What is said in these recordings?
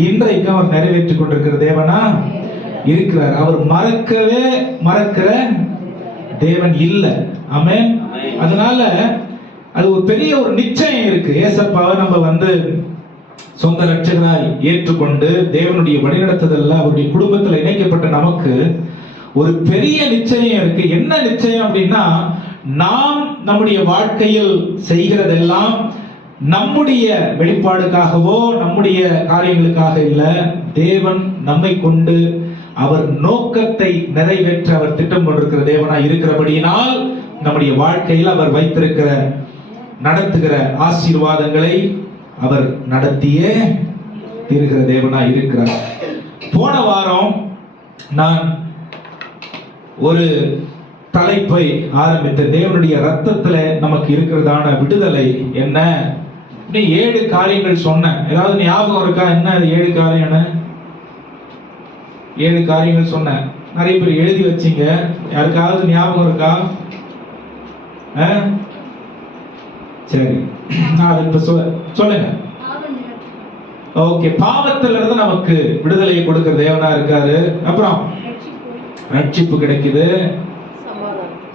இன்றைக்கும் அவர் நிறைவேற்றிக் கொண்டிருக்கிற தேவனா இருக்கிறார். அவர் மறக்கிற தேவன் இல்லை. ஆமென். அதனால அது ஒரு பெரிய ஒரு நிச்சயம் இருக்கு. ஏசப்பாவை நம்ம சொந்த ரட்சகராய் ஏற்றுக்கொண்டு தேவனுடைய வழிநடத்துதல்ல அவருடைய குடும்பத்தில் இணைக்கப்பட்ட நமக்கு ஒரு பெரிய நிச்சயம் இருக்கு. என்ன நிச்சயம் அப்படின்னா, நாம் நம்முடைய வாழ்க்கையில் செய்கிறதெல்லாம் நம்முடைய வெளிப்பாடுக்காகவோ நம்முடைய காரியங்களுக்காக இல்ல, தேவன் நம்மை கொண்டு அவர் நோக்கத்தை நிறைவேற்ற அவர் திட்டம் கொண்டிருக்கிற தேவனா இருக்கிறபடியினால் நம்முடைய வாழ்க்கையில் அவர் வைத்திருக்கிற நடத்துகிற ஆசீர்வாதங்களை அவர் நடத்தியே தீர்கிற தேவனா இருக்கிறார். போன வாரம் நான் ஒரு தலைப்பை ஆரம்பித்த தேவனுடைய ரத்தத்துல நமக்கு இருக்கிறதான விடுதலை என்ன, 7 காரியங்கள் சொன்னேன். ஏதாவது ஞாபகம் இருக்கா? என்ன 7 காரியம்? 7 காரியங்கள் சொன்னேன். நிறைய பேர் எழுதி வச்சீங்க. யாருக்காவது ஞாபகம் இருக்கா? சரி, நான் இப்ப சொல்லுங்க. ஓகே, பாவத்துல இருந்து நமக்கு விடுதலையை கொடுக்கிற தேவனா இருக்காரு. அப்புறம் ரட்சிப்பு கிடைக்குது,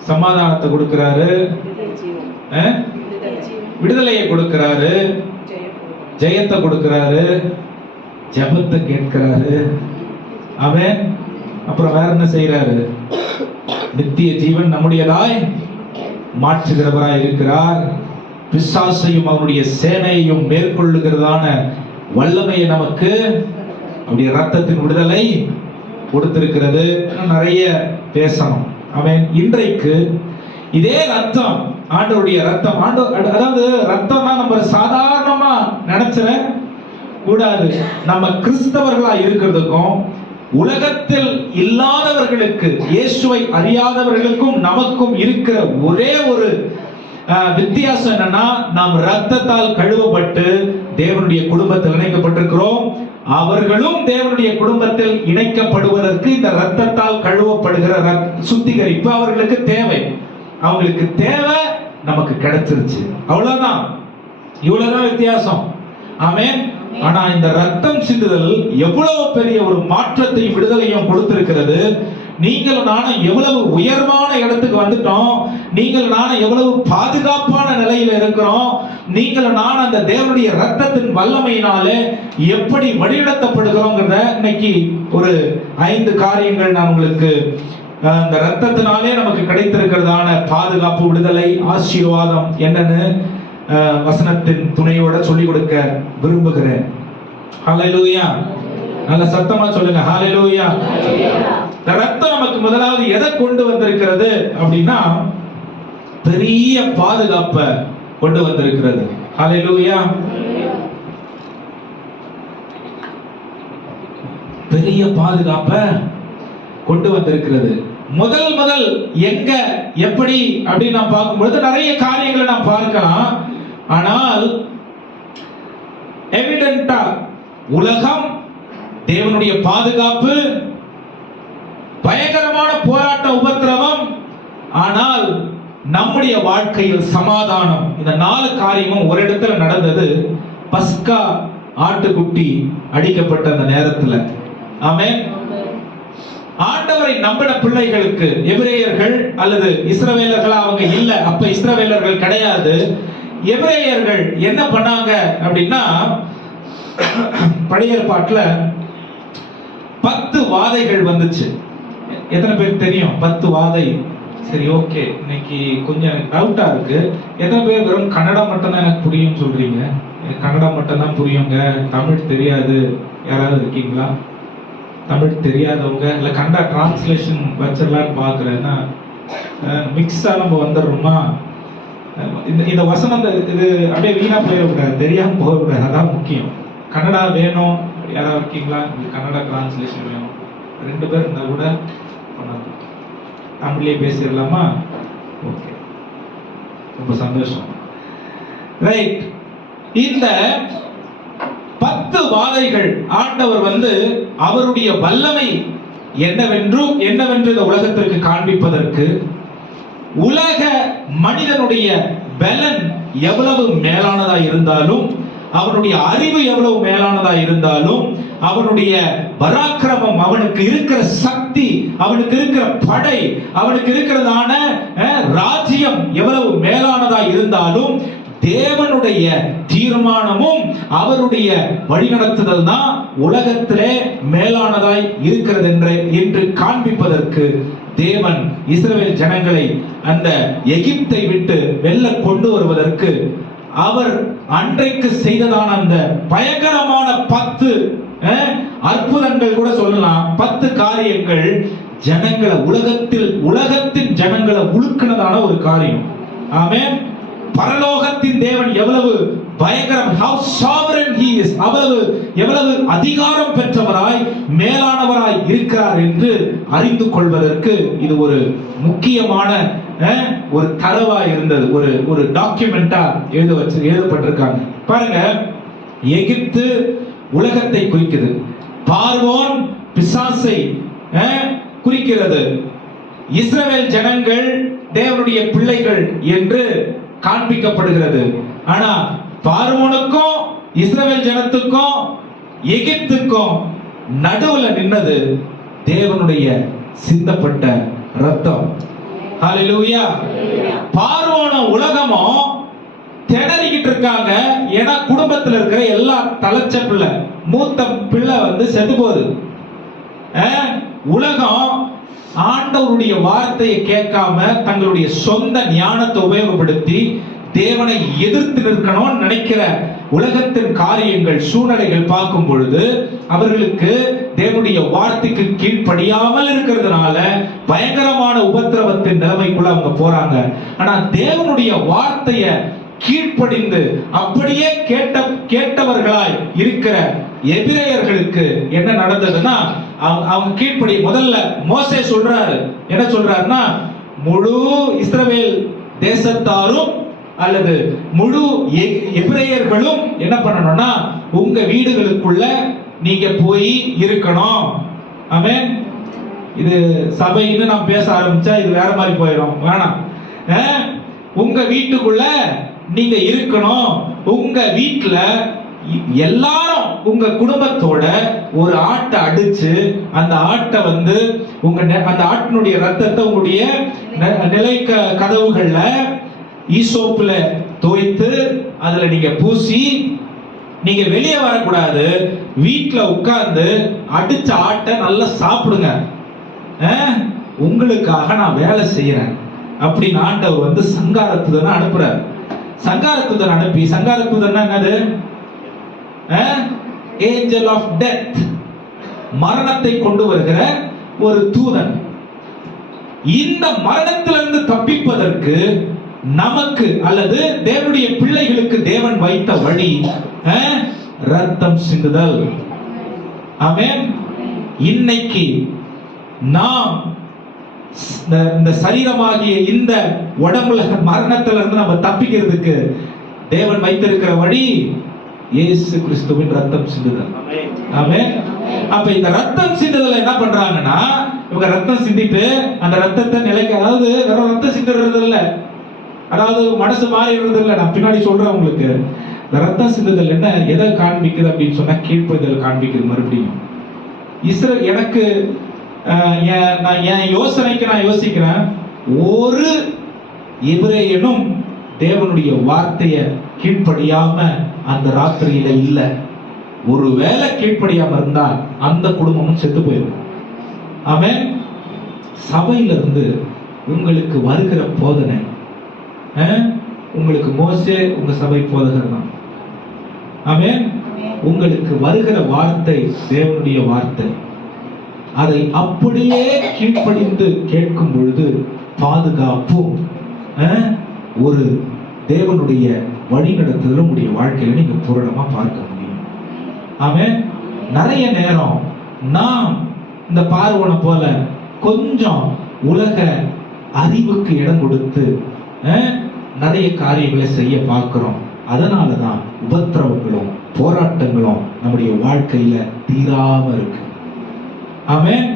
சமாதானத்தை கொடுக்கிறாரு, விடுதலையை கொடுக்கிறாரு, ஜெயத்தை கொடுக்கிறாரு, ஜெபத்தை கேட்கிறாரு. அவன் அப்புறம் வேற என்ன செய்யறாரு? நித்திய ஜீவன் நம்முடையதாய் மாற்றுகிறவராய் இருக்கிறார். பிசாசையும் அவனுடைய சேனையையும் மேற்கொள்ளுகிறதான வல்லமையை நமக்கு அவருடைய ரத்தத்தின் விடுதலை கொடுத்திருக்கிறது. நிறைய பேசணும். அவன் இன்றைக்கு இதே ரத்தம், ஆண்டவருடைய ரத்தம், அதாவது ரத்தம்னா நம்ம சாதாரணமா நினைச்சிட கூடாது. நம்ம கிறிஸ்தவர்களா இருக்கிறதுக்கும் உலகத்தில் இல்லாதவர்களுக்கு, இயேசுவை அறியாதவர்களுக்கும் நமக்கும் இருக்கிற ஒரே ஒரு வித்தியாசம் என்னன்னா, நாம் ரத்தத்தால் கழுவப்பட்டு தேவனுடைய குடும்பத்தில் இணைக்கப்பட்டிருக்கிறோம். அவர்களும் தேவனுடைய குடும்பத்தில் இணைக்கப்படுவதற்கு இந்த ரத்தத்தால் கழுவப்படுகிற சுத்திகரிப்பு அவர்களுக்கு தேவை. அவங்களுக்கு தேவை, நமக்கு கிடைச்சிருச்சு. அவ்வளவுதான். இவ்வளவுதான் வித்தியாசம். ஆமென். ஆனா இந்த ரத்தம் சிந்துதல் எவ்வளவு பெரிய ஒரு மாற்றத்தையும் விடுதலையும் கொடுத்திருக்கிறது. நீங்கள் நானும் எவ்வளவு உயர்வான இடத்துக்கு வந்துட்டோம். நீங்கள் நானும் எவ்வளவு பாதுகாப்பான நிலையில இருக்கிறோம். நீங்கள் நான் அந்த தேவனுடைய ரத்தத்தின் வல்லமையினாலே எப்படி வழிநடத்தப்படுகிறோங்கிறத இன்னைக்கு ஒரு 5 காரியங்கள் நான் உங்களுக்கு அந்த ரத்தத்தினாலே நமக்கு கிடைத்திருக்கிறதான பாதுகாப்பு, விடுதலை, ஆசீர்வாதம் என்னன்னு வசனத்தின் துணையோட சொல்லிக் கொடுக்க விரும்புகிறேன். ஹல்லேலூயா. நல்ல சத்தமா சொல்லுங்க, ஹல்லேலூயா. ரத்தம் நமக்கு முதலாவது எதை கொண்டு வந்திருக்கிறது அப்படின்னா, பெரிய பாதுகாப்பை கொண்டு வந்திருக்கிறது. ஹல்லேலூயா. பெரிய பாதுகாப்பை கொண்டு வந்திருக்கிறது. முதல் எங்க எப்படி அப்படின்னு நாம் பார்க்கும்போது நிறைய காரியங்களை நாம் பார்க்கலாம். ஆனால் எவிடென்டா உலகம், தேவனுடைய பாதுகாப்பு, பயங்கரமான போராட்ட உபத்திரவம், ஆனால் நம்முடைய வாழ்க்கையில் சமாதானம். இந்த 4 காரியமும் ஒரு இடத்துல நடந்தது. பஸ்கா ஆட்டுக்குட்டி அடிக்கப்பட்ட அந்த நேரத்தில். ஆமென். ஆண்டவரை நம்பின பிள்ளைகளுக்கு, எபிரேயர்கள் அல்லது இஸ்ரவேலர்களா அவங்க இல்ல, அப்ப இஸ்ரவேலர்கள் கிடையாது. எபிரேயர்கள் என்ன பண்ணாங்க அப்படின்னா, பழைய ஏற்பாட்டுல 10 வாதைகள் வந்துச்சு. எத்தனை பேர் தெரியும் 10 வாதை? சரி, ஓகே. இன்னைக்கு கொஞ்சம் எனக்கு டவுட்டா இருக்கு. எத்தனை பேர் வெறும் கன்னடம் மட்டும் தான் எனக்கு புரியும் சொல்றீங்க? கன்னடம் மட்டும் தான் புரியுங்க, தமிழ் தெரியாது யாராவது இருக்கீங்களா? தமிழ் தெரியாதவங்க இல்லை கன்னடா டிரான்ஸ்லேஷன் வச்சிடலான்னு பார்க்குறேன்னா மிக்ஸா நம்ம வந்துடுறோமா? இந்த வசனம் இது அப்படியே வீணா போயிடக்கூடாது, தெரியாமல் போகக்கூடாது. அதான் முக்கியம். கன்னடா வேணும் யாராவது இருக்கீங்களா? கன்னடா டிரான்ஸ்லேஷன் வேணும். 2 பேர் இருந்தால் கூட தமிழ்லேயே பேசிடலாமா? ஓகே, ரொம்ப சந்தோஷம். ரைட். இந்த 10 வாதைகள் ஆண்டவர் அவருடைய வல்லமை என்னவென்று இந்த உலகத்திற்கு காண்பிப்பதற்கு, உலக மனிதனுடைய பலன் எவ்வளவு மேலானதா இருந்தாலும், அவனுடைய அறிவு எவ்வளவு மேலானதா இருந்தாலும், அவனுடைய பராக்கிரமம், அவனுக்கு இருக்கிற சக்தி, அவனுக்கு இருக்கிற படை, அவனுக்கு இருக்கிறதான ராஜ்யம் எவ்வளவு மேலானதா இருந்தாலும் தேவனுடைய தீர்மானமும் அவருடைய வழிநடத்துதல் தான் உலகத்திலே மேலானதாய் இருக்கிறது என்று காண்பிப்பதற்கு தேவன் இஸ்ரவேல் ஜனங்களை அந்த எகிப்தை விட்டு வெல்ல கொண்டு வருவதற்கு அவர் அன்றைக்கு செய்ததான அந்த பயங்கரமான 10 அற்புதங்கள் கூட சொல்லலாம், 10 காரியங்கள் ஜனங்களை உலகத்தின் ஜனங்களை உழுக்கினதான ஒரு காரியம். ஆமென். பரலோகத்தின் தேவன் எவ்வளவு பயங்கரம், how sovereign he is, எவ்வளவு அதிகாரம் பெற்றவராய் மேலானவராய் இருக்கிறார் என்று அறிந்து கொள்வதற்கு இது ஒரு முக்கியமான ஒரு தரவா இருந்தது, ஒரு டாக்குமெண்டா எழுதப்பட்டிருக்காங்க. பாருங்க, எகிப்து உலகத்தை குறிக்கிறது, பார்வோன் பிசாசை குறிக்கிறது, இஸ்ரவேல் ஜனங்கள் தேவனுடைய பிள்ளைகள் என்று காண்பிக்கப்படுகிறது. ஆனா பார்வோனுக்கும் இஸ்ரவேல் ஜனத்துக்கும் எகிப்துக்கும் நடுவுல நின்னது தேவனுடைய சிந்தப்பட்ட ரத்தம். ஹல்லேலூயா. பார்வோனும் உலகமும் திணறிக்கிட்டு இருக்காங்க. ஏன்னா குடும்பத்தில் இருக்கிற எல்லா தலைச்ச பிள்ளை, மூத்த பிள்ளை செத்து போகுது. உலகம் ஆண்டவருடைய வார்த்தையை கேட்காம தங்களுடைய சொந்த ஞானத்தை உபயோகப்படுத்தி தேவனை எதிர்த்து நிற்கணும்னு நினைக்கிற உலகத்தின் காரியங்கள், சூழ்நிலைகள் பார்க்கும் பொழுது அவர்களுக்கு தேவனுடைய வார்த்தைக்கு கீழ்ப்படியாமல் இருக்கிறதுனால பயங்கரமான உபத்திரவத்தின் நிலைமைக்குள்ள அவங்க போறாங்க. ஆனா தேவனுடைய வார்த்தையை கீழ்ப்படிந்து அப்படியே கேட்டவர்களாய் இருக்கிற எபிரேயர்களுக்கு என்ன நடந்ததுன்னா, அவங்க கீழ்ப்படி முதல்ல மோசே சொல்றாரு, என்ன சொல்றாருன்னா, முழு இஸ்ரவேல் தேசத்தாரும் அல்லது முழு எபிரேயர்களும் என்ன பண்ணணும்னா உங்க வீடுகளுக்குள்ள நீங்க போய் இருக்கணும். ஆமென். இது சபைன்னு நான் பேச ஆரம்பிச்சா இது வேற மாதிரி போயிடும், வேணாம். உங்க வீட்டுக்குள்ள நீங்க இருக்கணும். உங்க வீட்டுல எல்லாரும் உங்க குடும்பத்தோட ஒரு ஆட்டை அடிச்சு அந்த ஆட்டை அந்த ஆட்டினுடைய ரத்தத்தை உங்களுடைய நிலை கதவுகள்ல ஈசோப்புல தோய்த்து அதுல நீங்க பூசி, நீங்க வெளியே வரக்கூடாது. வீட்டுல உட்கார்ந்து அடிச்ச ஆட்டை நல்லா சாப்பிடுங்க. உங்களுக்காக நான் வேலை செய்யறேன் அப்படின்னு ஆண்டவர் சங்காரத்துதனை அனுப்புறாரு. சங்காரத்துதன் அனுப்பி, சங்காரத்துதன் என்னது? ஏஞ்சல் ஆஃப் டெத், மரணத்தை கொண்டு வருகிற ஒரு தூதன். இந்த மரணத்திலிருந்து தப்பிப்பதற்கு நமக்கு அல்லது தேவனுடைய பிள்ளைகளுக்கு தேவன் வைத்த வழி ரத்தம் சிந்துதல். ஆமென். இன்னைக்கு நாம் இந்த சரீரமாகிய இந்த உடம்புல மரணத்திலிருந்து நம்ம தப்பிக்கிறதுக்கு தேவன் வைத்திருக்கிற வழி இயேசு கிறிஸ்துவின் ரத்தம் சிந்துதல். ஆமென். அப்ப இந்த ரத்தம் சிந்துதல் என்ன பண்றாங்கன்னா, இவங்க ரத்தம் சிந்திட்டு அந்த ரத்தத்தை நிலைக்க, அதாவது வேற ரத்தம் சிந்துறது இல்ல, அதாவது மனசு மாறிடுறது இல்ல. நான் பின்னாடி சொல்றேன் உங்களுக்கு. இந்த ரத்தம் சிந்துதல் என்ன, எதை காண்பிக்குது அப்படின்னு சொன்னா கீழ்ப்படிதல் காண்பிக்குது. மறுபடியும் எனக்கு என் யோசனைக்கு நான் யோசிக்கிறேன், ஒரு எபிரேயனும் தேவனுடைய வார்த்தையை கீழ்ப்படியாம அந்த ராத்திரியில இல்ல. ஒருவேளை கீழ்ப்படியாம இருந்தால் அந்த குடும்பமும் செத்து போயிடும். ஆமென். சபையிலிருந்து உங்களுக்கு வருகிற போதனை, உங்களுக்கு மோசே உங்க சபை போதகர் தான். ஆமென். உங்களுக்கு வருகிற வார்த்தை தேவனுடைய வார்த்தை. அதை அப்படியே கீழ்ப்படிந்து கேட்கும் பொழுது பாதுகாப்பும் ஒரு தேவனுடைய வழி நடத்துதலும் உங்களுடைய வாழ்க்கையில நீங்க பூரணமா பார்க்க முடியும். ஆமென். நிறைய நேரம் நாம் இந்த பார்வோனை போல கொஞ்சம் உலக அறிவுக்கு இடம் கொடுத்து நிறைய காரியங்களை செய்ய பார்க்கிறோம். அதனாலதான் உபத்திரவங்களும் போராட்டங்களும் நம்முடைய வாழ்க்கையில தீராம இருக்கு. ஆமென்.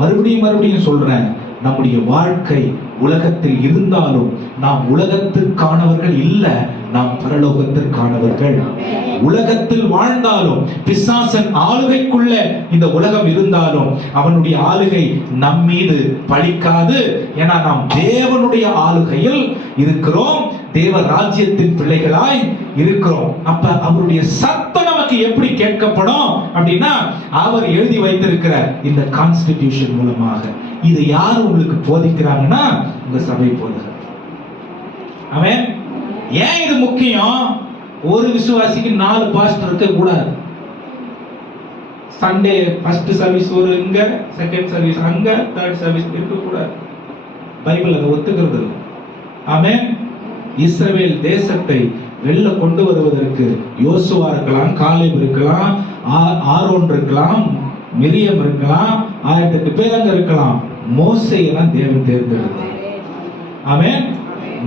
மறுபடியும் சொல்றேன், நம்முடைய வாழ்க்கை உலகத்தில் இருந்தாலும் நாம் உலகத்திற்கானவர்கள் இல்ல, நாம் பரலோகத்திற்கானவர்கள். உலகத்தில் வாழ்ந்தாலும், பிசாசன் ஆளுகைக்குள்ள இந்த உலகம் இருந்தாலும் அவனுடைய ஆளுகை நம் மீது பலிக்காது. ஏன்னா நாம் தேவனுடைய ஆளுகையில் இருக்கிறோம், தேவ ராஜ்யத்தின் பிள்ளைகளாய் இருக்கிறோம். அப்ப அவருடைய சத்தம் நமக்கு எப்படி கேட்கப்படும் அப்படின்னா, அவர் எழுதி வைத்திருக்கிற இந்த கான்ஸ்டிடியூஷன் மூலமாக. இது யார் உங்களுக்கு போதிக்கிறாங்கன்னா, உங்க சபை போதகர். ஆமென். ஏன் இது முக்கியம்? ஒரு விசுவாசிக்கு 4 பாஸ்டர் இருக்க கூடாது. சண்டே ஃபர்ஸ்ட் சர்வீஸ் ஒரு இங்க, செகண்ட் சர்வீஸ் அங்க, தேர்ட் சர்வீஸ் இருக்க கூடாது. பைபிள் அதை ஒத்துக்கிறது இல்லை. ஆமென். இஸ்ரவேல் தேசத்தை வெளில கொண்டு வருவதற்கு யோசுவா இருக்கலாம், காலேப் இருக்கலாம், ஆரோன் இருக்கலாம், மிரியம் இருக்கலாம், 1008 பேர் அங்க இருக்கலாம். மோசேயெல்லாம் தேவன் தேர்ந்தெடுத்தார். ஆமென்.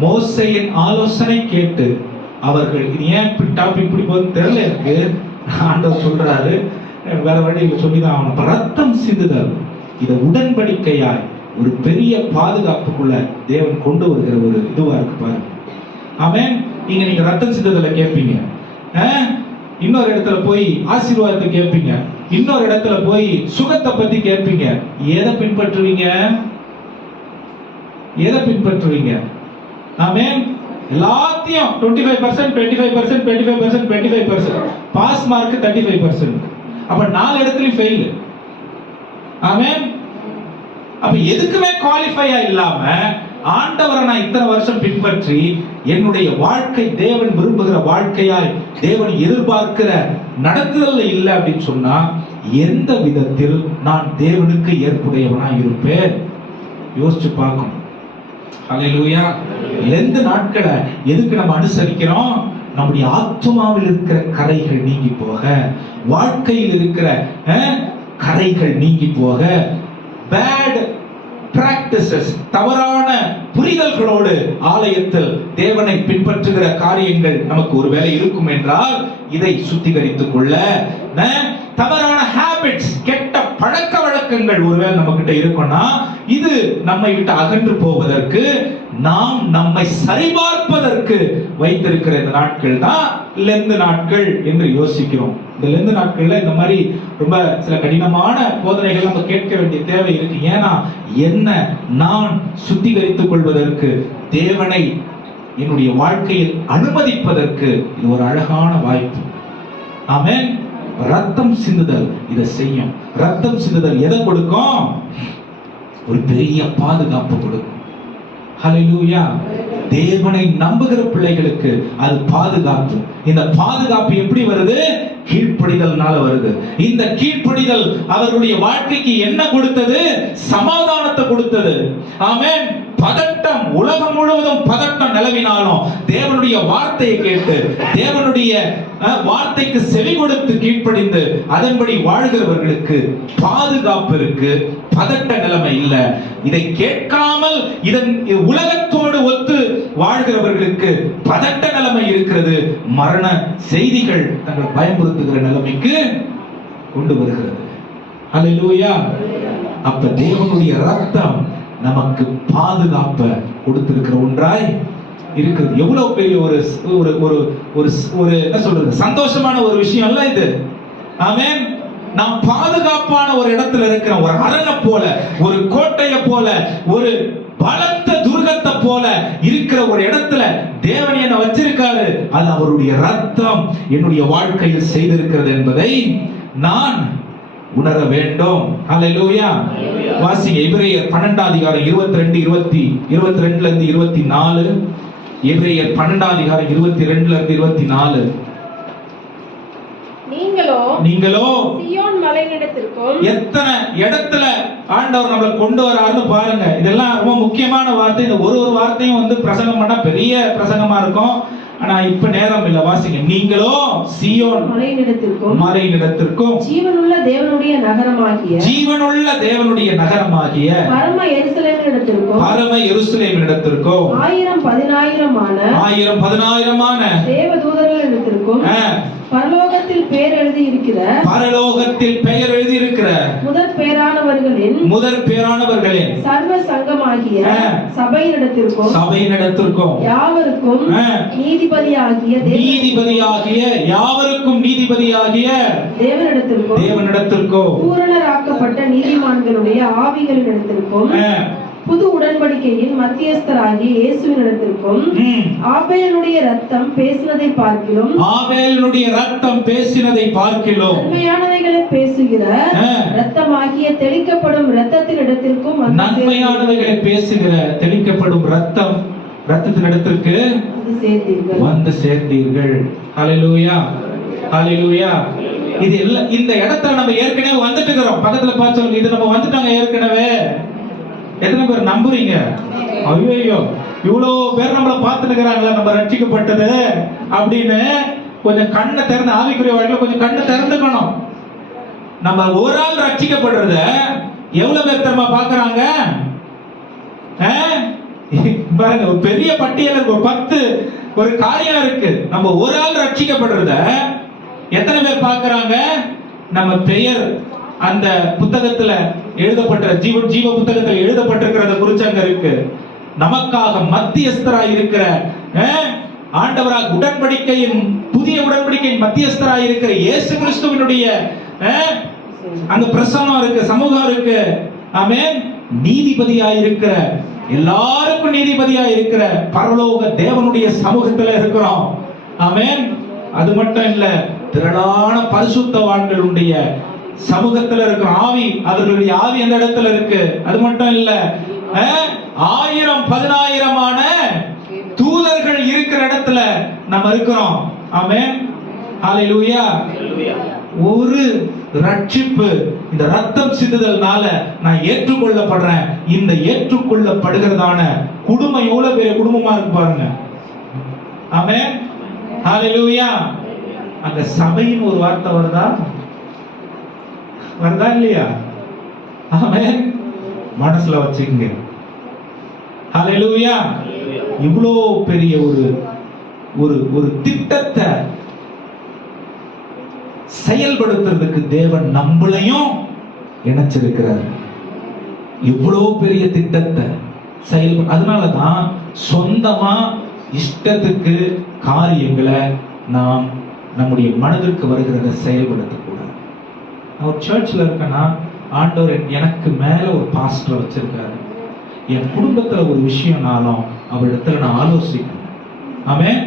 மோசேயின் ஆலோசனை கேட்டு அவர்கள், ஏன் டாபிக் இப்படி போகுது தெரியல எனக்கு, ஆண்டவர் சொல்றாரு வேற வழியில் சொல்லிதான் ஆகணும். ரத்தம் சிந்துதல் இதை உடன்படிக்கையாய் ஒரு பெரிய பாதுகாப்புக்குள்ள தேவன் கொண்டு வருகிற ஒரு இதுவா இருக்கு பாருங்க. ஆமென். நீங்க ரத்தம் சிந்துதலை கேட்பீங்க, இன்னொரு இடத்துல போய் ஆசீர்வாதத்தை கேட்பீங்க, இன்னொரு இடத்துல போய் சுகத்தை பத்தி கேட்பீங்க. எதை பின்பற்றுவீங்க? எதை பின்பற்றுவீங்க? ஆமென். எல்லாத்தையும் 25%, 25%, 25%, 25%, பாஸ் மார்க் 35%. அப்ப 4 இடத்துலயும் ஃபெயில். ஆமென். அப்ப எதுக்குமே குவாலிஃபையா இல்லாம ஆண்டவரை நான் இத்தனை வருஷம் பின்பற்றி என்னுடைய வாழ்க்கை தேவன் விரும்புகிற வாழ்க்கையாய், தேவன் எதிர்பார்க்கிற நடத்துதல் இல்லை அப்படின்னு சொன்னா, எந்த விதத்தில் நான் தேவனுக்கு ஏற்புடையவனா இருப்பேன்? யோசிச்சு பார்க்கணும். ஹல்லேலூயா. லெந்து நாட்களை எதுக்கு நம்ம அனுசரிக்கிறோம்? நம்முடைய ஆத்மாவில் இருக்கிற கரைகள் நீங்கி போக, வாழ்க்கையில் இருக்கிற கரைகள் நீங்கி போக, பேட் பிராக்டிசஸ், தவறான புரிதல்களோடு ஆலயத்தில் தேவனை பின்பற்றுகிற காரியங்கள் நமக்கு ஒருவேளை இருக்கும் என்றால், இதை சுத்திகரித்துக் கொள்ள, தவறான ஹாபிட்ஸ், கெட்ட பழக்க வழக்கங்கள் ஒருவேளை நம்ம கிட்ட இருக்கும்னா, இது நம்மை விட்டு அகன்று போவதற்கு, நாம் நம்மை சரிபார்ப்பதற்கு வைத்திருக்கிற இந்த நாட்கள் தான் லெந்து நாட்கள் என்று யோசிக்கிறோம். இந்த லெந்து நாட்கள்ல இந்த மாதிரி ரொம்ப சில கடினமான போதனைகள் நம்ம கேட்க வேண்டிய தேவை இருக்கு. ஏன்னா என்ன நான் சுத்திகரித்துக் கொள்வதற்கு, தேவனை என்னுடைய வாழ்க்கையில் அனுமதிப்பதற்கு இது ஒரு அழகான வாய்ப்பு. ஆமென். ரத்தம் சிந்துதல் இதை செய்யும். ரத்தம் சிந்துதல் எதை கொடுக்கும்? ஒரு பெரிய பாதுகாப்பு கொடுக்கும். ஹல்லேலூயா. தேவனை நம்புகிற பிள்ளைகளுக்கு அது பாதுகாப்பு. இந்த பாதுகாப்பு எப்படி வருது? கீழ்ப்படிதல்னால வருது. இந்த கீழ்ப்படிதல் அவர்களுடைய வாழ்க்கைக்கு என்ன கொடுத்தது? சமாதானத்தை கொடுத்தது. ஆமென். பதட்டம், உலகம் முழுவதும் பதட்டம் நிலவினாலும் தேவனுடைய வார்த்தையை கேட்டு, தேவனுடைய வார்த்தைக்கு செவி கொடுத்து கீழ்ப்படிந்து அதன்படி வாழ்கிறவர்களுக்கு பாதுகாப்பு இருக்கு, பதட்ட நிலைமை இல்ல. இதை கேட்காமல் இதன் உலகத்தோடு ஒத்து வாழ்கிறவர்களுக்கு பதட்ட நிலைமை இருக்கிறது. மரண செய்திகள் தங்கள் பயமுறுத்துகிற நிலைமைக்கு கொண்டு வருகிறது. ஹல்லேலூயா. அப்ப தேவனுடைய ரத்தம் நமக்கு பாதுகாப்பை கொடுத்திருக்கிற ஒன்றாய் இருக்கிறது. எவ்வளவு பெரிய ஒரு ஒரு ஒரு ஒரு என்ன சொல்றது, சந்தோஷமான ஒரு விஷயம் அல்ல இது. ஆமென். நாம் பாதுகாப்பான ஒரு இடத்துல இருக்கிற, ஒரு அரணை போல, ஒரு கோட்டையை போல, ஒரு பலத்த துர்கத்தை போல இருக்கிற ஒரு இடத்துல தேவன் என்ன வச்சிருக்காரு. அது அவருடைய ரத்தம் என்னுடைய வாழ்க்கையில் செய்திருக்கிறது என்பதை நான் உணர வேண்டும். ஹல்லேலூயா. வாசிங்க எபிரேயர் 12ஆம் அதிகாரம் 22 22ல இருந்து 24. எபிரேயர் 12ஆம் அதிகாரம் 22ல இருந்து 24. நீங்களோ சீயோன் மலையிடத்திற்கும். எத்தனை இடத்துல ஆண்டவர் நம்மளை கொண்டு வராருன்னு பாருங்க. இதெல்லாம் ரொம்ப முக்கியமான வார்த்தை. இந்த ஒரு வார்த்தையும் பிரசங்கம் பண்ணா பெரிய பிரசங்கமா இருக்கும். ஆனா இப்ப நேரம் இல்ல. வாசிங்க. நீங்களோ சீயோன் மலையிடத்திற்கும் ஜீவனுள்ள தேவனுடைய நகரமாகிய பரம எருசலேமிடத்திற்கும் 1000 தேவதூதர்களிடத்திற்கும் பரலோகத்தில் பெயர் எழுதி இருக்கிற முதற் பேரானவர்களில் முதற் பேரானவர்களின் சர்வ சங்கமாகிய சபையினிடத்திற்கும் யாவருக்கும் நீதிபதியாகிய தேவனிடத்திற்கும் பூரணராக்கப்பட்ட நீதிமான்களுடைய ஆவிகளிடத்திற்கும் புது உடன்படிக்கையின் மத்தியஸ்தராகிய இயேசுவினிடத்திற்கும் ஆபேலுடைய ரத்தம் பேசினதை பார்க்கிலும் நன்மையானவைகளை பேசுகிற ரத்தமாகிய தெளிக்கப்படும் இரத்தத்தினிடத்திற்கும் இரத்தத்தினிடத்திற்கு வந்து சேர்ந்தீர்கள். ஹல்லேலூயா, ஹல்லேலூயா. இது எல்லாம் இந்த இடத்துல நம்ம ஏற்கனவே வந்துட்டு இருக்கிறோம். பக்கத்துல பார்த்து சொல்லுங்க, இது நம்ம வந்துட்டாங்க ஏற்கனவே. எத்தனை பேர் நம்புறீங்க? ஐயோ, இவ்வளோ பேர் நம்மளை பார்த்துட்டு இருக்கிறாங்களா நம்ம ரட்சிக்கப்பட்டது அப்படின்னு கொஞ்சம் கண்ணை திறந்து, ஆவிக்குரிய வாழ்க்கையில கொஞ்சம் கண்ணை திறந்துக்கணும். நம்ம ஒரு ஆள் ரட்சிக்கப்படுறத எவ்வளவு பேர் தெரியுமா பாக்குறாங்க? பாருங்க, ஒரு பெரிய பட்டியல் இருக்கு, 10 ஒரு காரியம் இருக்கு. நம்ம ஒரு ஆள் ரட்சிக்கப்படுறத எத்தனை பேர் பாக்குறாங்க? நம்ம பெயர் அந்த புத்தகத்துல எழுதப்பட்ட ஜீவ புத்தகத்தில் எழுதப்பட்டிருக்கிறத குறிச்சு அங்க இருக்கு. நமக்காக மத்தியஸ்தராய் இருக்கிற ஆண்டவராக உடன்படிக்கையின் புதிய உடன்படிக்கையின் மத்தியஸ்தராய் இருக்கிற இயேசு கிறிஸ்துவினுடைய அங்க பிரசன்னம் இருக்கு, சமூகம் இருக்கு. ஆமென். நீதிபதியாய் இருக்கிற, எல்லாருக்கும் நீதிபதியாய் இருக்கிற பரலோக தேவனுடைய சமூகத்துல இருக்கிறோம். ஆமென். அது மட்டும் இல்ல, திரளான பரிசுத்தவான்களுடைய சமூகத்துல இருக்கிற ஆவி, அவர்களுடைய ஆவி அந்த இடத்துல இருக்கு. அது மட்டும் இல்ல, 1000 10,000 தூதர்கள் இருக்கிற இடத்துல நம்ம இருக்கிறோம். ஆமென். ஹல்லேலூயா. ஒரு ரட்சிப்பு, இந்த ரத்தம் சிந்துதல்னால நான் ஏற்றுக்கொள்ளப்படுறேன். இந்த ஏற்றுக்கொள்ளப்படுகிறதான குடும்பம் எவ்வளவு பெரிய குடும்பமா இருக்கு பாருங்க. ஆமென். ஹல்லேலூயா. அங்க சபையின் ஒரு வார்த்தை வருதா இல்லையா? ஆமென். மனசுல வச்சுக்கங்க. ஹல்லேலூயா. இவ்வளோ பெரிய ஒரு திட்டத்தை செயல்படுத்துறதுக்கு தேவன் நம்மளையும் இணைச்சிருக்கிறார். இவ்வளவு பெரிய திட்டத்தை அதனாலதான் சொந்தமா இஷ்டத்துக்கு காரியங்களை நாம் நம்முடைய மனதிற்கு வருகிறத செயல்படுத்தக்கூடாது. நான் ஒரு சர்ச்சில் இருக்கேன்னா, ஆண்டவர் எனக்கு மேல ஒரு பாஸ்டர் வச்சிருக்காரு. என் குடும்பத்துல ஒரு விஷயம்னாலும் அவரிடத்துல நான் ஆலோசிக்கணும். அவன்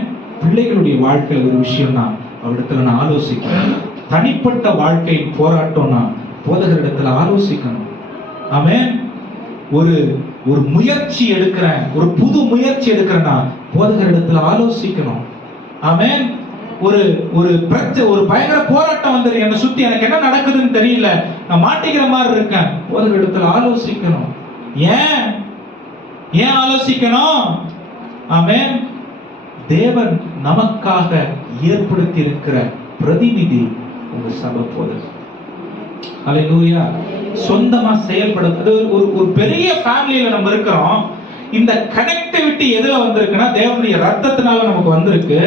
பிள்ளைகளுடைய வாழ்க்கையில ஒரு விஷயம்னா அவரிடத்துல நான் ஆலோசிக்கணும். தனிப்பட்ட வாழ்க்கையின் போராட்டம்னா போதகரிடத்துல ஆலோசிக்கணும். அவன் ஒரு முயற்சி எடுக்கிறேன், ஒரு புது முயற்சி எடுக்கிறேன்னா போதகரிடத்துல ஆலோசிக்கணும். அவன் ஒரு பிரச்சனை, ஒரு பயங்கர போராட்டம் வந்துரு, என்னை சுத்தி எனக்கு என்ன நடக்குதுன்னு தெரியல, நான் மாட்டிக்கிற மாதிரி இருக்கேன், போதகரிடத்துல ஆலோசிக்கணும். ஏன் ஆலோசிக்கணும்? ஆமென். தேவன் நமக்காக ஏற்படுத்தி இருக்கிற பிரதிநிதி உங்க சபை போதகர். ஹல்லேலூயா. சொந்தமா செயல்படுறது ஒரு பெரிய ஃபேமிலியில நம்ம இருக்கிறோம். இந்த கனெக்டிவிட்டி எதுல வந்திருக்குன்னா தேவனுடைய ரத்தத்தினால நமக்கு வந்திருக்கு.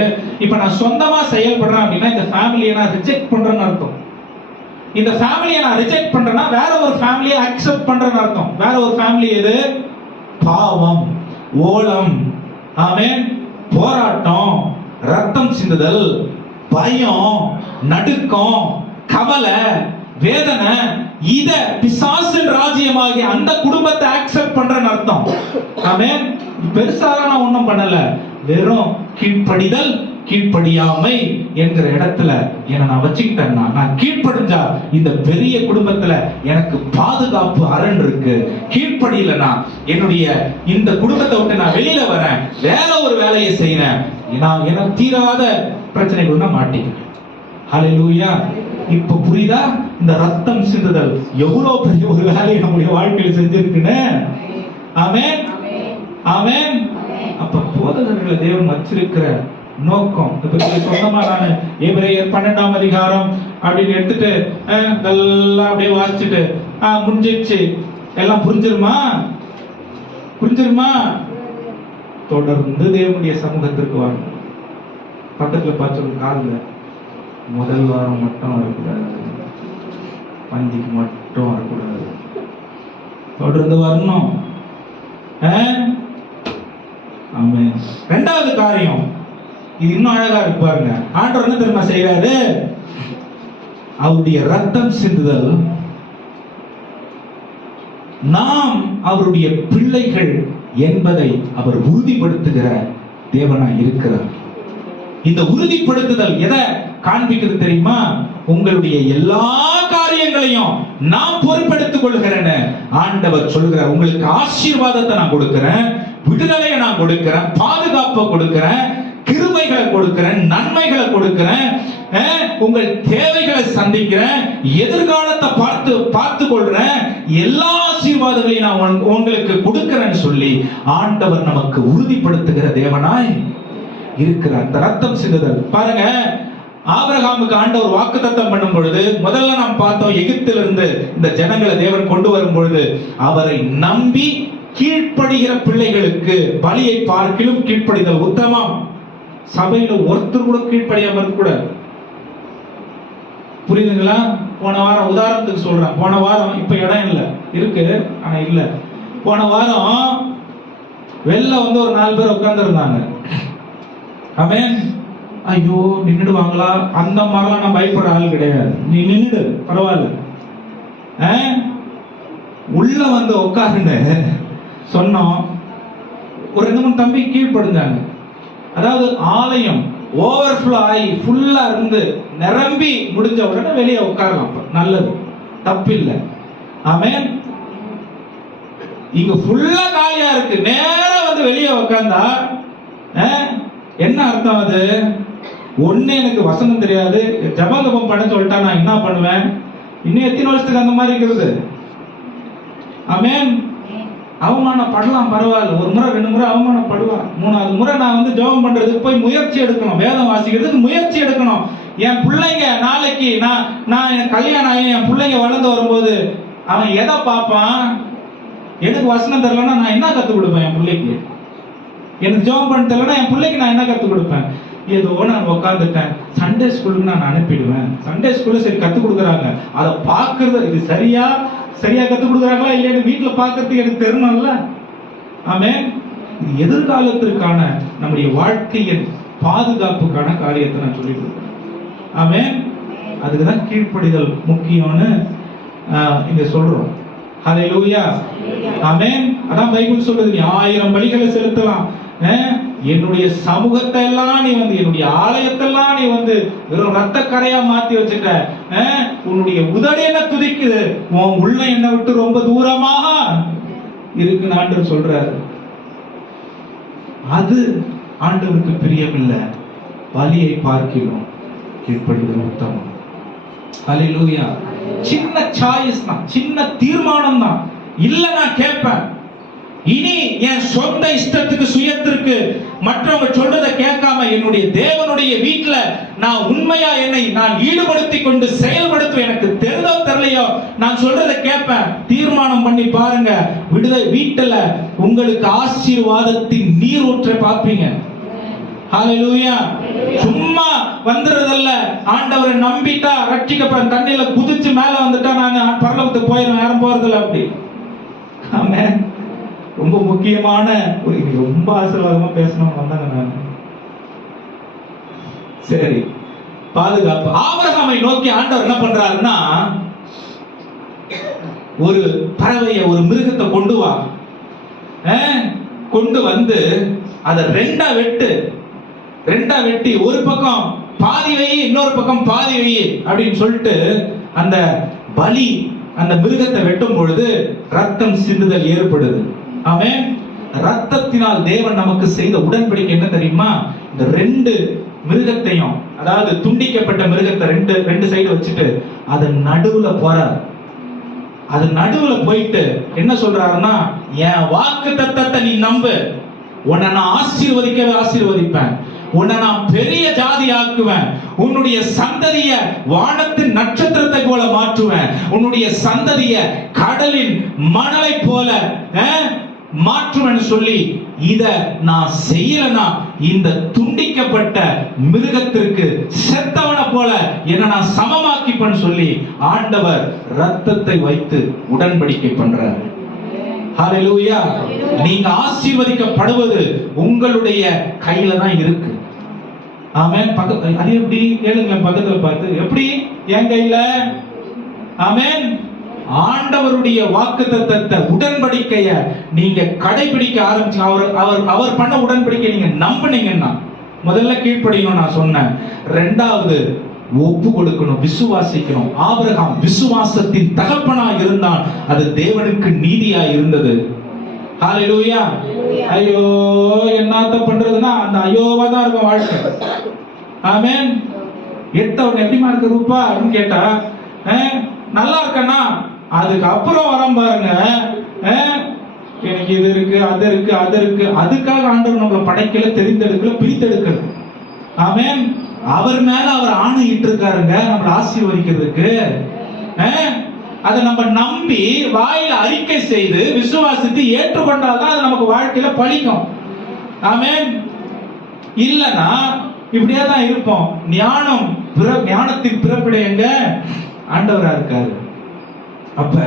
இப்ப நான் சொந்தமா செயல்படுறேன் அப்படின்னா இந்த ஃபேமிலியை நான் ரிஜெக்ட் பண்றேன்னு அர்த்தம். இந்த ஃபேமிலியை நான் ரிஜெக்ட் பண்றேன்னா வேற ஒரு ஃபேமிலியை அக்செப்ட் பண்றேன்னு அர்த்தம். வேற ஒரு ஃபேமிலி எது? பாவம், ஓலம், ஆமென், போராட்டம், ரத்தம் சிந்துதல், பயம், நடுக்கம், கவலை, வேதனை, இத பிசாசின் ராஜ்யமாகி அந்த குடும்பத்தை அக்செப்ட் பண்றேன்னு அர்த்தம். ஆமென். பெருசாலாம் நான் ஒண்ணும் பண்ணல, வெறும் கீழ்ப்படிதல், கீழ்ப்படியாமை என்கிற இடத்துல என்ன நான் வச்சுக்கிட்டேன்னா, நான் கீழ்ப்படிஞ்சா இந்த பெரிய குடும்பத்துல எனக்கு பாதுகாப்பு அரண் இருக்கு. கீழ்ப்படியலனா என்னுடைய இந்த குடும்பத்தை விட்டு நான் வெளியில வரேன், வேற ஒரு வேலையை செய்யறேன், நான் எனக்கு தீராத பிரச்சனைகள் தான் மாட்டேன். ஹல்லேலூயா. இப்ப புரியுதா? இந்த ரத்தம் சிந்துதல் எவ்வளவு பெரிய ஒரு வேலையை நம்முடைய வாழ்க்கையில் செஞ்சிருக்குன்னு. ஆமென், ஆமென். அப்ப போதகர்களை தேவன் வச்சிருக்கிற நோக்கம் சொந்தமா நான் எபிரேயர் 12ஆம் அதிகாரம் அப்படின்னு எடுத்துட்டு எல்லாம் அப்படியே வாசிச்சுட்டு முடிஞ்சிடுச்சு எல்லாம் புரிஞ்சிருமா? தொடர்ந்து தேவனுடைய சமூகத்திற்கு வரணும். பக்கத்துல பார்த்து காலில் முதல் வாரம் மட்டும் வரக்கூடாது, பந்திக்கு மட்டும் வரக்கூடாது, தொடர்ந்து வரணும். ஆமென். இரண்டாவது காரியம், இது இன்னும் அழகா இருக்கு பாருங்க. ஆண்டவர் என்ன தெரியுமா செய்யறாரு? அவருடைய ரத்தம் சிந்துதல், நாம் அவருடைய பிள்ளைகள் என்பதை அவர் உறுதிப்படுத்துகிற தேவனாய் இருக்கிறார். இந்த உறுதிப்படுத்துதல் எதை காண்பிக்கிறது தெரியுமா? உங்களுடைய எல்லா காரியங்களையும் நான் பொறுப்பெடுத்துக் கொள்கிறேன். ஆண்டவர் சொல்கிறார், உங்களுக்கு ஆசீர்வாதத்தை நான் கொடுக்கிறேன், விடுதலையை நான் கொடுக்கிறேன், பாதுகாப்பை கொடுக்கிறேன், கிருபைகளை கொடுக்கிறேன், நன்மைகளை கொடுக்கிறேன், உங்கள் தேவைகளை சந்திக்கிறேன், எதிர்காலத்தை பார்த்து கொள்றேன், எல்லா ஆசீர்வாதங்களையும் நான் உங்களுக்கு கொடுக்கிறேன்னு சொல்லி ஆண்டவர் நமக்கு உறுதிப்படுத்துகிற தேவனாய் இருக்கிறார். இந்த ரத்தம் சிந்துதல் பாருங்க, ஆபிரகாமுக்கு ஆண்டவர் வாக்குத்தத்தம் பண்ணும் பொழுது முதல்ல நாம் பார்த்தோம், எகிப்திலிருந்து இந்த ஜனங்களை தேவன் கொண்டு வரும் பொழுது அவரை நம்பி கீழ்ப்படுகிற பிள்ளைகளுக்கு பலியை பார்க்கிலும் கீழ்ப்படிதல் உத்தமம். சபையில ஒருத்தர் கூட கீழ்ப்படியாம இருக்க கூடாது. புரியுதுங்களா? போன வாரம் உதாரணத்துக்கு சொல்றேன். போன வாரம் இப்ப இடம் இல்ல, இருக்கு ஆனா இல்ல. போன வாரம் வெளில வந்து ஒரு 4 பேர் உட்கார்ந்து இருந்தாங்க. ஆமென். ஐயோ நின்னுடுவாங்களா, அந்த மாதிரிலாம் நான் பயப்படுற ஆள் கிடையாது. நீ நின்னுடு பரவாயில்ல. உள்ள வந்து உட்காருன்னு சொன்னோம். ஒரு 2-3 தம்பி கீழ்ப்படுந்தாங்க. அதாவது ஆலயம் ஓவர்ஃப்ளோ ஆகி ஃபுல்லா இருந்து நிரம்பி முடிஞ்ச உடனே வெளியே உட்காரலாம், நல்லது, தப்பில்லை. ஆமென். இங்க ஃபுல்லா காலியா இருக்கு, நேரா வந்து வெளியே உட்கார்ந்தா என்ன அர்த்தம்? அது ஒண்ணு, எனக்கு வசனம் தெரியாது, ஜபம் பண்ண சொல்லிட்டா நான் என்ன பண்ணுவேன்? இன்னும் எத்தனை வருஷத்துக்கு அந்த மாதிரி இருக்கிறது? ஆமென். அவமானப்படலாம், பரவாயில்ல. ஒரு முறை 2 முறை அவமானப்படுவான். 3வது முறை நான் வந்து ஜெபம் பண்றதுக்கு போய் முயற்சி எடுக்கணும், வேதம் வாசிக்கிறதுக்கு முயற்சி எடுக்கணும். என் பிள்ளைங்க நாளைக்கு நான் எனக்கு கல்யாணம் ஆகி என் பிள்ளைங்க வளர்ந்து வரும்போது அவன் எதை பார்ப்பான்? எனக்கு வசனம் தெரியலன்னா நான் என்ன கற்றுக் கொடுப்பேன் என் பிள்ளைக்கு? எனக்கு ஜெபம் பண்ண தெரியலன்னா என் பிள்ளைக்கு நான் என்ன கற்றுக் கொடுப்பேன்? ஏதோ நான் உட்காந்துட்டேன், சண்டே ஸ்கூலுக்கு நான் அனுப்பிடுவேன். சண்டே ஸ்கூல்ல சரி கற்றுக் கொடுக்குறாங்க, அதை பார்க்கறது இது சரியா கற்றுக் கொடுக்குறாங்களா இல்லையா வீட்டுல பார்க்கறதுக்கு எனக்கு தெரியணும்ல. ஆமென். இது எதிர்காலத்திற்கான நம்முடைய வாழ்க்கையின் பாதுகாப்புக்கான காரியத்தை நான் சொல்லிட்டு இருக்கேன். ஆமென். அதுக்குதான் கீழ்ப்படிதல் முக்கியம்னு இங்க சொல்றோம். ஹல்லேலூயா. ஆமென். அதான் பைபிள் சொல்றது, நீ 1000 பலிகளை செலுத்தலாம், என்னுடைய சமூகத்தை எல்லாம் நீ வந்து, என்னுடைய ஆலயத்தெல்லாம் நீ வந்து வெறும் ரத்த கரையா மாத்தி வச்சுட்ட, உன்னுடைய உதடு என்ன துதிக்குது, உன் உள்ள என்ன விட்டு ரொம்ப தூரமாக இருக்குன்னு ஆண்டவர் சொல்றாரு. அது ஆண்டவருக்கு பிரியமில்லை. பலியை பார்க்கிறோம், கீழ்ப்படிதல் உத்தமம். ஹல்லேலூயா. சின்ன சாய்ஸ் தான், சின்ன தீர்மானம் தான். இல்ல நான் கேட்பேன், இனி என் சொந்த இஷ்டத்துக்கு சுயத்திற்கு மற்றவங்க சொல்றதை கேட்காம என்னுடைய தேவனுடைய வீட்டுல நான் உண்மையா என்னை நான் ஈடுபடுத்தி கொண்டு செயல்படுத்துவேன். எனக்கு தெரிதோ தெரியலையோ நான் சொல்றதை கேட்பேன். தீர்மானம் பண்ணி பாருங்க, விடுதலை வீட்டுல உங்களுக்கு ஆசீர்வாதத்தின் நீர் ஊற்ற பார்ப்பீங்க. ஹல்லேலூயா. சும்மா வந்துறதல்ல. ஆண்டவரை நம்பிட்டா ரட்சிக்கப்பட்ட தண்ணியில குதிச்சு மேல வந்துட்டா நான் பரலோகத்துக்கு போயிடும், யாரும் போறதில்ல அப்படி. ஆமென். ரொம்ப முக்கியமான ஒரு, ரொம்ப ஆசீர்வாதமா பேசணும் வந்தாங்க நான். சரி, பாதுகாப்பு. ஆபிரகாமை நோக்கி ஆண்டவர் என்ன பண்றாருன்னா, ஒரு பறவையை, ஒரு மிருகத்தை கொண்டு வா, கொண்டு வந்து அதை ரெண்டா வெட்டி ஒரு பக்கம் பாதி வை, இன்னொரு பக்கம் பாதி வை அப்படின்னு சொல்லிட்டு அந்த பலி, அந்த மிருகத்தை வெட்டும் பொழுது ரத்தம் சிந்துதல் ஏற்படுது. ஆமென். ரத்தத்தினால் தேவன் நமக்கு செய்த உடன்படிக்கை என்ன தெரியுமா? இந்த 2 மிருகத்தையும், அதாவது துண்டிக்கப்பட்ட மிருகத்தை ரெண்டு சைடு வச்சுட்டு அது நடுவுல போறார். அது நடுவுல போயிட்டு என்ன சொல்றாருன்னா, என் வாக்குத்தத்தத்தை நீ நம்பு, உன்னை நான் ஆசீர்வதிப்பேன், உன்னை நான் பெரிய ஜாதி ஆக்குவேன், உன்னுடைய சந்ததிய வானத்தின் நட்சத்திரத்தை போல மாற்றுவேன், உன்னுடைய சந்ததிய கடலின் மணலை போல மாற்றுவேன் சொல்லி, இத நான் செய்யலனா இந்த துண்டிக்கப்பட்ட மிருகத்திற்கு செத்தவனை போல என்ன நான் சமமாக்கிப்பேன்னு சொல்லி ஆண்டவர் ரத்தத்தை வைத்து உடன்படிக்கை பண்றார். ஹalleluya. நீங்க ஆசீர்வதிக்கப்படுவது உங்களுடைய கையில தான் இருக்கு. ஆமென். அது எப்படி கேளுங்க, பக்கத்துல பார்த்து, எப்படி என் கையில? ஆமென். ஆண்டவருடைய வாக்குத்தத்தத்தை, உடன்படிக்கைய நீங்க கடைபிடிக்க ஆரம்பிச்சு, அவர் பண்ண உடன்படிக்கை நீங்க நம்பினீங்கன்னா, முதல்ல கீழ்ப்படியணும் நான் சொன்னேன். ரெண்டாவது ஒப்பு கொடுக்கணும், விசுவாசிக்கணும். ஆபிரகாம் விசுவாசத்தின் தகப்பனா இருந்தான், அது தேவனுக்கு நீதியா இருந்தது. ஹalleluya. ஐயோ என்னத்த பண்றதுன்னா அந்த ஐயோவா தான் இருக்கும் வாழ்க்கை. ஆமென். எட்டவன் எப்படிமா இருக்கு ரூபா அப்படின்னு கேட்டா, நல்லா இருக்கனா, அதுக்கு அப்புறம் வரம் பாருங்க, எனக்கு இது இருக்கு அது இருக்கு அது இருக்கு. அதுக்காக ஆண்டவர் நம்மளை படைக்கல, தெரிந்தெடுக்கல, பிரித்தெடுக்கல. ஆமென். அவர் மேல அவர் ஆணையிட்டு இருக்காருங்க நம்மளை ஆசீர்வதிக்கிறதுக்கு. அதை நம்ம நம்பி வாயில அறிக்கை செய்து விசுவாசித்து ஏற்றுக்கொண்டால்தான் அது நமக்கு வாழ்க்கையில பலிக்கும். ஆமென். இல்லனா இப்படியே தான் இருப்போம். ஞானத்தின் பிறப்பிட எங்க? ஆண்டவரா இருக்காரு. அப்ப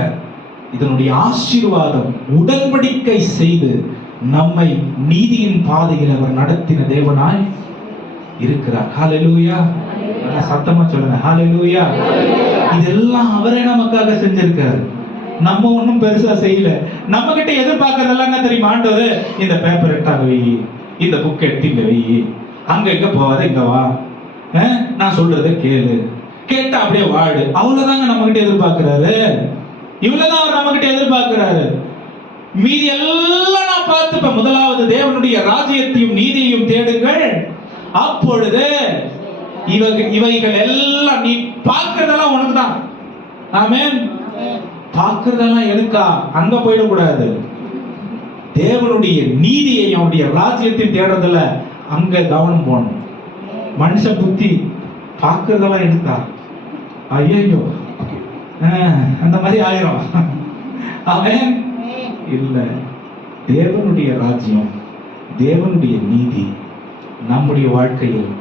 இதனுடைய ஆசீர்வாதம் உடன்படிக்கை செய்து நம்மை நீதியின் பாதையில் அவர் நடத்தின தேவனாய் இருக்கிறார். ஹalleluya. சத்தமா சொல்லுங்க ஹalleluya. இதெல்லாம் அவரே நமக்காக செஞ்சிருக்காரு. நம்ம ஒண்ணும் பெருசா செய்யல. நம்ம கிட்ட எதிர்பார்க்கறதெல்லாம் என்ன தெரியுமா? ஆண்டவர் இந்த பேப்பர் எடுத்தாங்க வை, இந்த புக் எடுத்து இங்க வை, அங்க இங்க போவாத இங்க வா, நான் சொல்றதை கேளு, கேட்டா அப்படியே வாடு. அவ்வளவுதாங்க நம்ம கிட்ட எதிர்பார்க்கிறாரு. இவ்வளவுதான் அவர் நம்ம கிட்ட எதிர்பார்க்கிறாரு. மீதி எல்லாம் நான் பார்த்துப்பேன். முதலாவது தேவனுடைய ராஜ்யத்தையும் நீதியையும் தேடுங்கள், அப்பொழுது இவைகள் எல்லாம் நீ பார்க்கிறதெல்லாம் உனக்கு தான். ஆமென். பார்க்கிறதெல்லாம் எனக்கா? அங்க போயிடக்கூடாது. தேவனுடைய நீதியை அவருடைய ராஜ்யத்தை தேடுறதுல அங்க கவனம் போகணும். மனுஷ புத்தி பார்க்கிறதெல்லாம் எனக்கா? ஐயோ அந்த மாதிரி ஆயிரும். ஆமென். இல்ல, தேவனுடைய ராஜ்யம், தேவனுடைய நீதி நம்முடைய வாழ்க்கையில்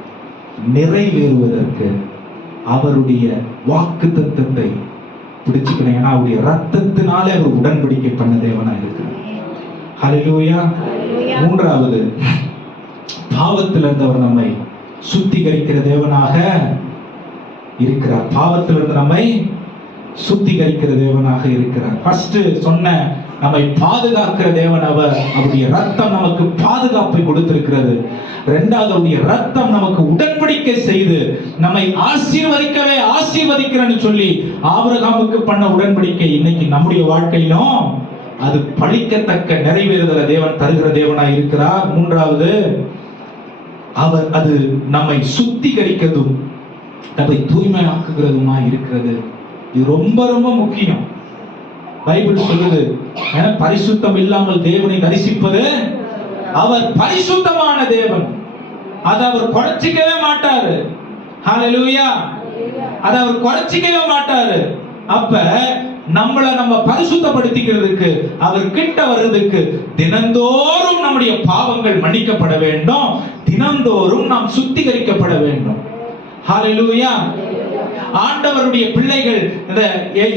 நிறைவேறுவதற்கு அவருடைய வாக்குத்தத்தத்தை பிடிச்சுக்கணும். ஏன்னா அவருடைய ரத்தத்தினாலே அவர் உடன்படிக்கை பண்ண தேவனா இருக்கிறார். ஹalleluya. மூன்றாவது, பாவத்திலிருந்து அவர் நம்மை சுத்திகரிக்கிற தேவனாக இருக்கிறார். பாவத்திலிருந்து நம்மை சுத்திகரிக்கிற தேவனாக இருக்கிறார். ஃபர்ஸ்ட் சொன்ன நம்மை பாதுகாக்கிற தேவன் அவர். அவருடைய ரத்தம் நமக்கு பாதுகாப்பை கொடுத்திருக்கிறது. இரண்டாவது, அவருடைய ரத்தம் நமக்கு உடன்படிக்கை செய்து நம்மை ஆசீர்வதிக்கவே ஆசீர்வதிக்கிறேன்னு சொல்லி ஆபிரகாமுக்கு பண்ண உடன்படிக்கை இன்னைக்கு நம்முடைய வாழ்க்கையிலும் அது பழிக்கத்தக்க நிறைவேறுதல தேவன் தருகிற தேவனாய் இருக்கிறார். மூன்றாவது, அவர் அது நம்மை சுத்திகரிக்கிறதும் நம்மை தூய்மையாக்குகிறதுமா இருக்கிறது. இது ரொம்ப ரொம்ப முக்கியம். பைபிள் சொல்லுது, பரிசுத்தம் இல்லாமல் தேவனை தரிசிப்பது, அவர் பரிசுத்தமான தேவன், அதை அவர் குறைச்சிக்கவே மாட்டாரு. ஹalleluya. அதை அவர் குறைச்சிக்கவே மாட்டாரு. அப்ப நம்மளை நம்ம பரிசுத்தப்படுத்திக்கிறதுக்கு, அவர் கிட்ட வர்றதுக்கு தினந்தோறும் நம்முடைய பாவங்கள் மன்னிக்கப்பட வேண்டும், தினந்தோறும் நாம் சுத்திகரிக்கப்பட வேண்டும். ஹalleluya. ஆண்டவருடைய பிள்ளைகள், இந்த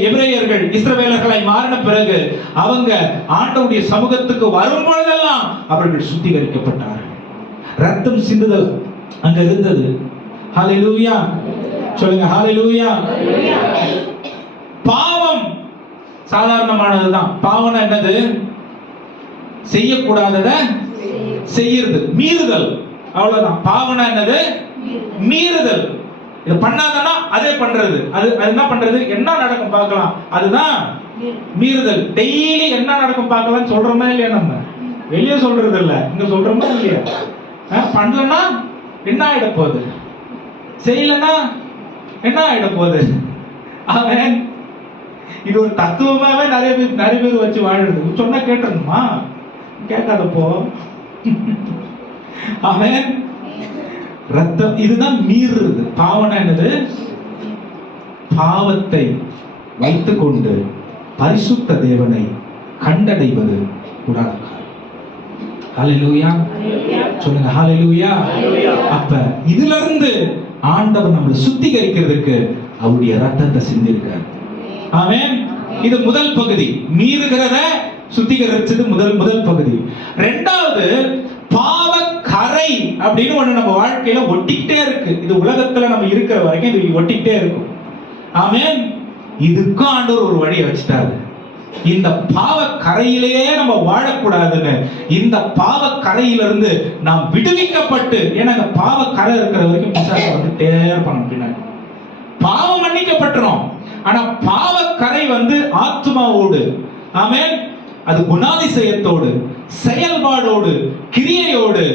எபிரேயர்கள் இஸ்ரவேலர்களாய் மாறின பிறகு அவங்க ஆண்டவருடைய சமூகத்துக்கு வரும் பொழுதெல்லாம் அவர்கள் சுத்திகரிக்கப்பட்டார்கள். ரத்தம் சிந்துதல் அங்க இருந்தது. ஹalleluya. சொல்லுங்க ஹalleluya. பாவம் சாதாரணமானதுதான். பாவம் என்னது? செய்யக்கூடாதத செய்யறது, மீறுதல். அவ்வளவுதான். பாவம் என்னது? மீறுதல். இது பண்ணாதனா அதே பண்றது. அது என்ன பண்றது? என்ன நடக்கும் பார்க்கலாம், அதுதான் மீறுதல். டெய்லி என்ன நடக்கும் பார்க்கலாம் சொல்றோமா இல்லையா? நம்ம வெளியே சொல்றது இல்ல, இங்க சொல்றோமா இல்லையா? பண்ணலன்னா என்ன ஆயிட போகுது, செய்யலன்னா என்ன ஆயிட போகுது? அவன் இது ஒரு தத்துவமாவே நிறைய பேர் வச்சு வாழுது. சொன்னா கேட்டணுமா? கேட்காதப்போ அவன் ரத்தம், இதுதான் மீறுறது. பாவம் என்னது? பாவத்தை வைத்துக் கொண்டு பரிசுத்த தேவனை கண்டடைவது கூடாது. ஹalleluya. சொல்லுங்க ஹalleluya. அப்ப இதுல இருந்து ஆண்டவர் நம்மளை சுத்திகரிக்கிறதுக்கு அவருடைய ரத்தத்தை சிந்திருக்கார். ஆமென். இது முதல் பகுதி. மீறுகிறத சுத்திகரிச்சது முதல் பகுதி. ரெண்டாவது, பாவக்கரை அப்படின்னு ஒண்ணு நம்ம வாழ்க்கையில ஒட்டிக்கிட்டே இருக்கு. இது உலகத்துல நம்ம இருக்கிற வரைக்கும் இது ஒட்டிக்கிட்டே இருக்கும். ஆமென். இதுக்கும் ஆண்டவர் ஒரு வழியை வச்சுட்டாரு. இந்த பாவக்கரையிலேயே நம்ம வாழக்கூடாதுன்னு, இந்த பாவக்கரையிலிருந்து நாம் விடுவிக்கப்பட்டு, ஏன்னா இந்த பாவக்கரை இருக்கிற வரைக்கும் பிசாசு வந்துட்டே இருப்பாங்க பின்னாடி. பாவம் மன்னிக்கப்பட்டுரும், ஆனா பாவக்கரை ஆத்மாவோடு, ஆமென், அது குணாதிசயத்தோடு, செயல்பாடோடு, கிரியையோடு,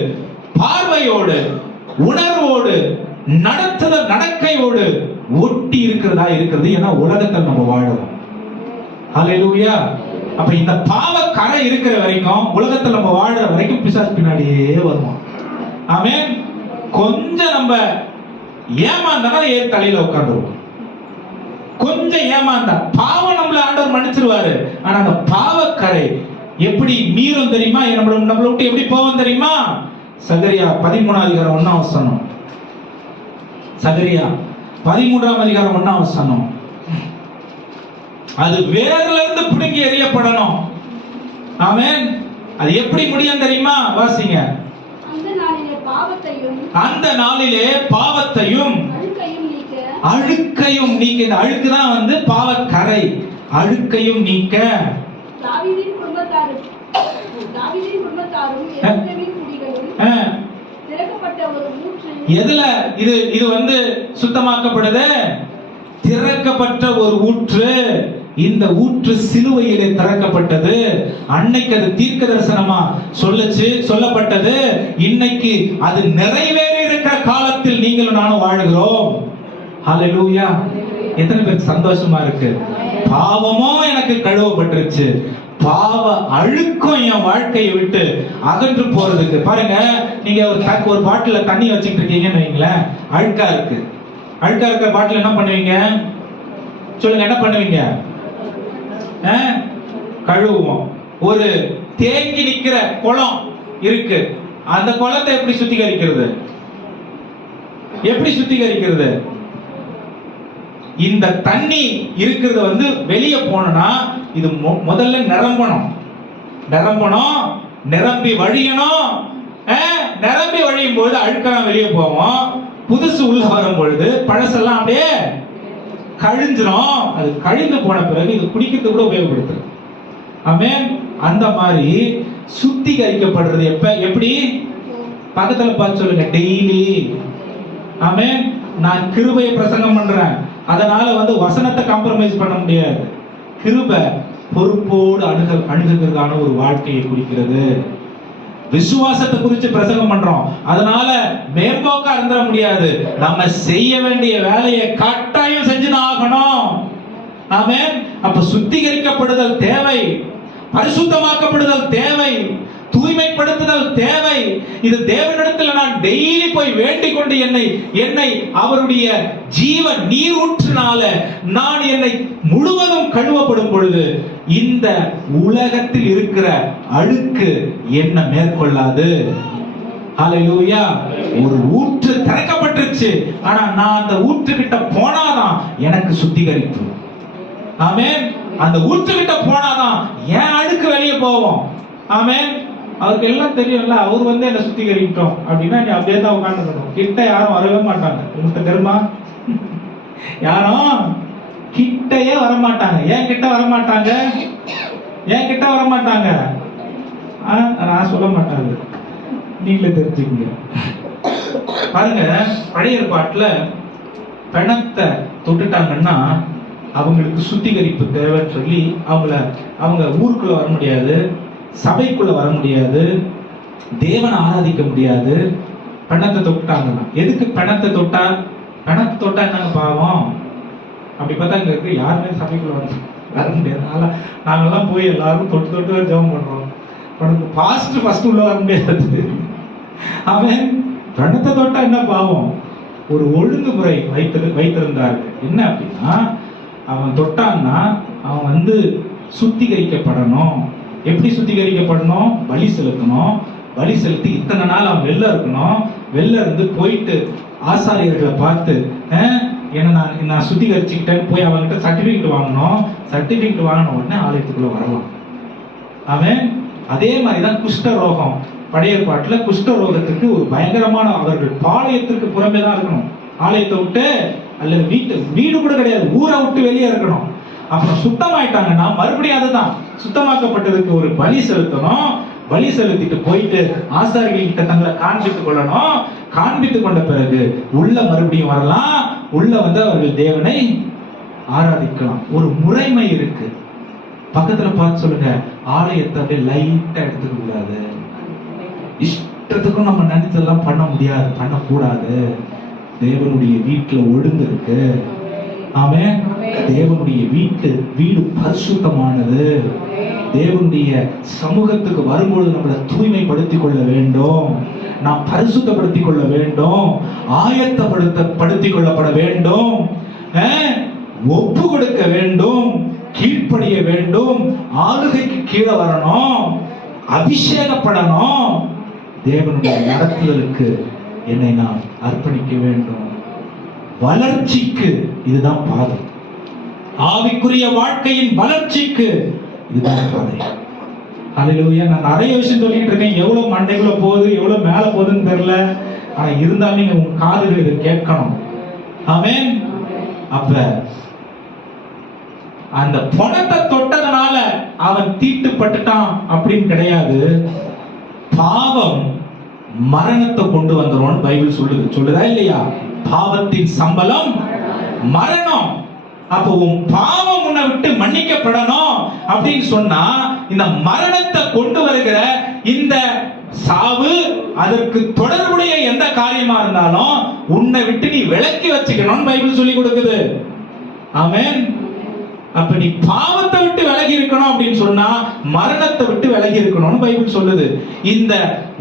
பார்வையோடு, உணர்வோடு, நடக்கையோடு ஒட்டி இருக்கிறது. ஏன்னா உலகத்தில் நம்ம வாழணும். ஹல்லேலூயா. அப்ப இந்த பாவக்கரை இருக்கிற வரைக்கும், உலகத்தில் நம்ம வாழற வரைக்கும் பிசாசு பின்னாடியே வருவோம். ஆமென். கொஞ்சம் நம்ம ஏமாந்தா ஏன் தலையில உட்காந்துருவோம். கொஞ்சம் ஏமாந்தா பாவம் நம்மள ஆண்டவர் மன்னிச்சிருவாரு. ஆனா அந்த பாவக்கரை எப்படி மீறும் தெரியுமா? நம்மள விட்டு எப்படி போவோம் தெரியுமா? சகரியா 13ஆம் அதிகாரம் 1ஆம் வசனம். சகரியா 13ஆம் அதிகாரம் 1ஆம் வசனம். அது வேர்ல இருந்து பிடுங்கி எறியப்படணும். ஆமென். அது எப்படி முடியும் தெரியுமா? வாசிங்க. அந்த நாளிலே பாவத்தையும் அழுக்கையும் நீக்க. இந்த அழுக்கு தான் பாவக்கரை. அழுக்கையும் நீக்க தாவீதின் குடும்பத்தாரும் எருசலேமின் குடிகளும் திறக்கப்பட்ட ஒரு ஊற்று. எதுல இது சுத்தமாக்கப்படுது? திறக்கப்பட்ட ஒரு ஊற்று. இந்த ஊற்று சிலுவையிலே திறக்கப்பட்டது. அன்னைக்கு அது தீர்க்க தரிசனமா சொல்லப்பட்டது. இன்னைக்கு அது நிறைவேறி இருக்கிற காலத்தில் நீங்களும் நானும் வாழ்கிறோம். ஹல்லேலூயா. எத்தனை பேருக்கு சந்தோஷமா இருக்கு? பாவமோ எனக்கு கழுவப்பட்டுருச்சு, பாவ அழுக்கும் என் வாழ்க்கையை விட்டு அகன்று போறதுக்கு. பாருங்க, நீங்க ஒரு பாட்டில தண்ணி வச்சுட்டு இருக்கீங்கன்னு வைங்களேன், அழுக்கா இருக்கிற பாட்டில் என்ன பண்ணுவீங்க? சொல்லுங்க, என்ன பண்ணுவீங்க? கழுவுவோம். ஒரு தேங்கி நிக்கிற குளம் இருக்கு, அந்த குளத்தை எப்படி சுத்திகரிக்கிறது? இந்த தண்ணி இருக்கிறது வெளியே போனா இது முதல்ல நிரம்பணும், நிரம்பி வழியணும். நிரம்பி வழியும் போது அழுக்கெல்லாம் வெளியே போவோம், புதுசு உள்ள வரும் பொழுது பழசெல்லாம் அப்படியே கழிஞ்சிரும். அது கழிந்து போன பிறகு இது குடிக்கிறது கூட உபயோகப்படுத்து. ஆமென். அந்த மாதிரி சுத்திகரிக்கப்படுறது எப்படி? பக்கத்துல பார்த்து சொல்லுங்க, டெய்லி. ஆமென். நான் கிருபையை பிரசங்கம் பண்றேன், அதனால வசனத்தை காம்ப்ரமைஸ் பண்ண முடியாது. கிருபை பொறுப்போடு அணுகுகிறதான ஒரு வாழ்க்கையை குறிக்கிறது. விசுவாசத்தை குறித்து பிரசங்கம் பண்றோம், அதனால மேம்போக்கா இருந்துட முடியாது. நம்ம செய்ய வேண்டிய வேலையை கட்டாயம் செஞ்சுதான் ஆகணும். ஆமென். அப்ப சுத்திகரிக்கப்படுதல் தேவை, பரிசுத்தமாக்கப்படுதல் தேவை, தூய்மைப்படுத்துதல் தேவை. இது தேவனிடத்தில் நான் டெய்லி போய் வேண்டிக் கொண்டு என்னை அவருடைய ஜீவ நீரூற்றினால நான் என்னை முழுவதும் கழுவப்படும் பொழுது இந்த உலகத்தில் இருக்கிற அழுக்கு என்ன மேற்கொள்ளாது. ஹல்லேலூயா. ஒரு ஊற்று திறக்கப்பட்டுருச்சு, ஆனா நான் அந்த ஊற்றுக்கிட்ட போனாதான் எனக்கு சுத்திகரிப்பு. ஆமென். அந்த ஊற்றுக்கிட்ட போனாதான் என் அழுக்கு வெளியே போவோம். ஆமென். அவருக்கு எல்லாம் தெரியும்ல, அவர் என்ன சுத்திகரிக்கிட்டோம் அப்படின்னா நீ அப்படியே தான் உட்காந்துக்கணும். கிட்ட யாரும் வரவே மாட்டாங்க. உங்களுக்கு தெரியுமா? யாரும் கிட்டையே வரமாட்டாங்க. ஏன் கிட்ட வரமாட்டாங்க? நான் சொல்ல மாட்டாங்க, நீங்களே தெரிஞ்சுக்கங்க. பாருங்க, பழைய ஏற்பாட்டுல பிணத்தை தொட்டுட்டாங்கன்னா அவங்களுக்கு சுத்திகரிப்பு தேவைன்னு சொல்லி அவங்க ஊருக்குள்ள வர முடியாது, சபைக்குள்ள வர முடியாது, தேவனை ஆராதிக்க முடியாது. பிணத்தை தொட்டாங்கன்னா எதுக்கு? பிணத்தை தொட்டா என்னங்க பாவம்? அப்படி பார்த்தா இங்க இருக்கு யாருமே சபைக்குள்ள வர முடியாது. நாங்கெல்லாம் போய் எல்லாரும் தொட்டு ஜெபம் பண்றோம். ஃபர்ஸ்ட் உள்ள வர முடியாது. அவன் பிணத்தை தொட்டா என்ன பாவம்? ஒரு ஒழுங்குமுறை வைத்திருந்தார்கள். என்ன அப்படின்னா, அவன் தொட்டான்னா அவன் சுத்திகரிக்கப்படணும். எப்படி சுத்திகரிக்கப்படணும்? பலி செலுத்தணும். பலி செலுத்தி இத்தனை நாள் அவன் வெளில இருக்கணும். வெளில இருந்து போயிட்டு ஆசாரியர்களை பார்த்து நான் சுத்திகரிச்சுக்கிட்டேன்னு போய் அவன்கிட்ட சர்டிபிகேட் வாங்கணும். சர்டிபிகேட் வாங்கின உடனே ஆலயத்துக்குள்ள வரலாம். அவன் அதே மாதிரிதான் குஷ்ட ரோகம். பழைய ஏற்பாட்டுல குஷ்ட ரோகத்துக்கு ஒரு பயங்கரமான, அவர்கள் பாளையத்திற்கு புறமே தான் இருக்கணும், ஆலயத்தை விட்டு அல்லது வீடு கூட கிடையாது, ஊரை விட்டு வெளியே இருக்கணும். அப்புறம் சுத்தமாயிட்டாங்கன்னா மறுபடியும் அதுதான் சுத்தமாக்கப்பட்டதுக்கு ஒரு பலி செலுத்தணும். பலி செலுத்திட்டு போயிட்டு ஆசாரிகள் கிட்ட தங்களை காண்பித்துக் கொள்ளணும். காண்பித்துக் கொண்ட பிறகு உள்ள மறுபடியும் வரலாம், உள்ள வந்து அவர்கள் தேவனை ஆராதிக்கலாம். ஒரு முறைமை இருக்கு. பக்கத்துல பார்த்து சொல்லுங்க, ஆலயத்தை அப்படியே லைட்டா எடுத்துக்க கூடாது. இஷ்டத்துக்கும் நம்ம நினைச்சதெல்லாம் பண்ண முடியாது, பண்ணக்கூடாது. தேவனுடைய வீட்டுல ஒழுங்கு இருக்கு. ஆமென். தேவனுடைய வீடு பரிசுத்தமானது. தேவனுடைய சமூகத்துக்கு வரும்பொழுது நம்மளை தூய்மைப்படுத்திக் கொள்ள வேண்டும், நாம் பரிசுத்தப்படுத்திக் கொள்ள வேண்டும், ஆயத்தப்படுத்திக் கொள்ளப்பட வேண்டும், ஒப்பு கொடுக்க வேண்டும், கீழ்ப்படிய வேண்டும், ஆளுகைக்கு கீழே வரணும், அபிஷேகப்படணும். தேவனுடைய நடத்துதலுக்கு என்னை நான் அர்ப்பணிக்க வேண்டும். வளர்ச்சிக்கு இதுதான் பாதை. ஆவிக்குரிய வாழ்க்கையின் வளர்ச்சிக்கு இதுதான் பாதை. ஹல்லேலூயா. நான் நிறைய விஷயம் சொல்லிட்டு இருக்கேன், எவ்வளவு மண்டைக்குள்ள போகுது, எவ்வளவு மேல போகுதுன்னு தெரியல. ஆனா இருந்தாலும் நீங்க உங்க காதுகள் இதை கேட்கணும். ஆமென். அப்ப அந்த பணத்தை தொட்டதனால அவன் தீட்டுப்பட்டுட்டான் அப்படின்னு கிடையாது. பாவம் மரணத்தை கொண்டு வந்துரும் பைபிள் சொல்லுதா இல்லையா? பாவத்தின் சம்பளம் மரணம். அப்போ உன் பாவம் உன்னை விட்டு மன்னிக்கப்படணும் அப்படின்னு சொன்னா, இந்த மரணத்தை கொண்டு வருகிற இந்த சாவு, அதற்கு தொடர்புடைய எந்த காரியமா இருந்தாலும் உன்னை விட்டு நீ விலக்கி வச்சுக்கணும் பைபிள் சொல்லி கொடுக்குது. ஆமென். அப்ப நீ பாவத்தை விட்டு விலகி இருக்கணும் அப்படின்னு சொன்னா மரணத்தை விட்டு விலகி இருக்கணும்னு பைபிள் சொல்லுது. இந்த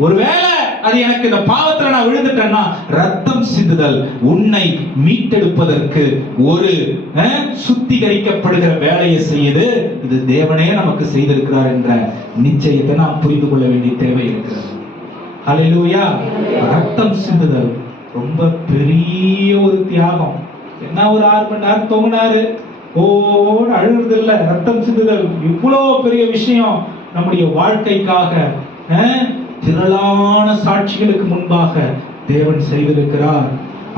ஒருவேளை அது எனக்கு இந்த பாவத்துல நான் விழுந்துட்டேன்னா ரத்தம் சிந்துதல் உன்னை மீட்டெடுப்பதற்கு ஒரு சுத்திகரிக்கப்படுகிற வேலையை செய்யுது. இது தேவனே நமக்கு செய்திருக்கிறார் என்ற நிச்சயத்தை நாம் புரிந்து கொள்ள வேண்டிய தேவை இருக்கிறது. ஹல்லேலூயா. ரத்தம் சிந்துதல் ரொம்ப பெரிய ஒரு தியாகம். என்ன ஒரு 6 மணி நேரம் தொங்கினாரு, ஓட அழுகிறது இல்ல, ரத்தம் சிந்துதல் இவ்வளவு பெரிய விஷயம் நம்முடைய வாழ்க்கைக்காக திரளான சாட்சிகளுக்கு முன்பாக தேவன் செய்திருக்கிறார்.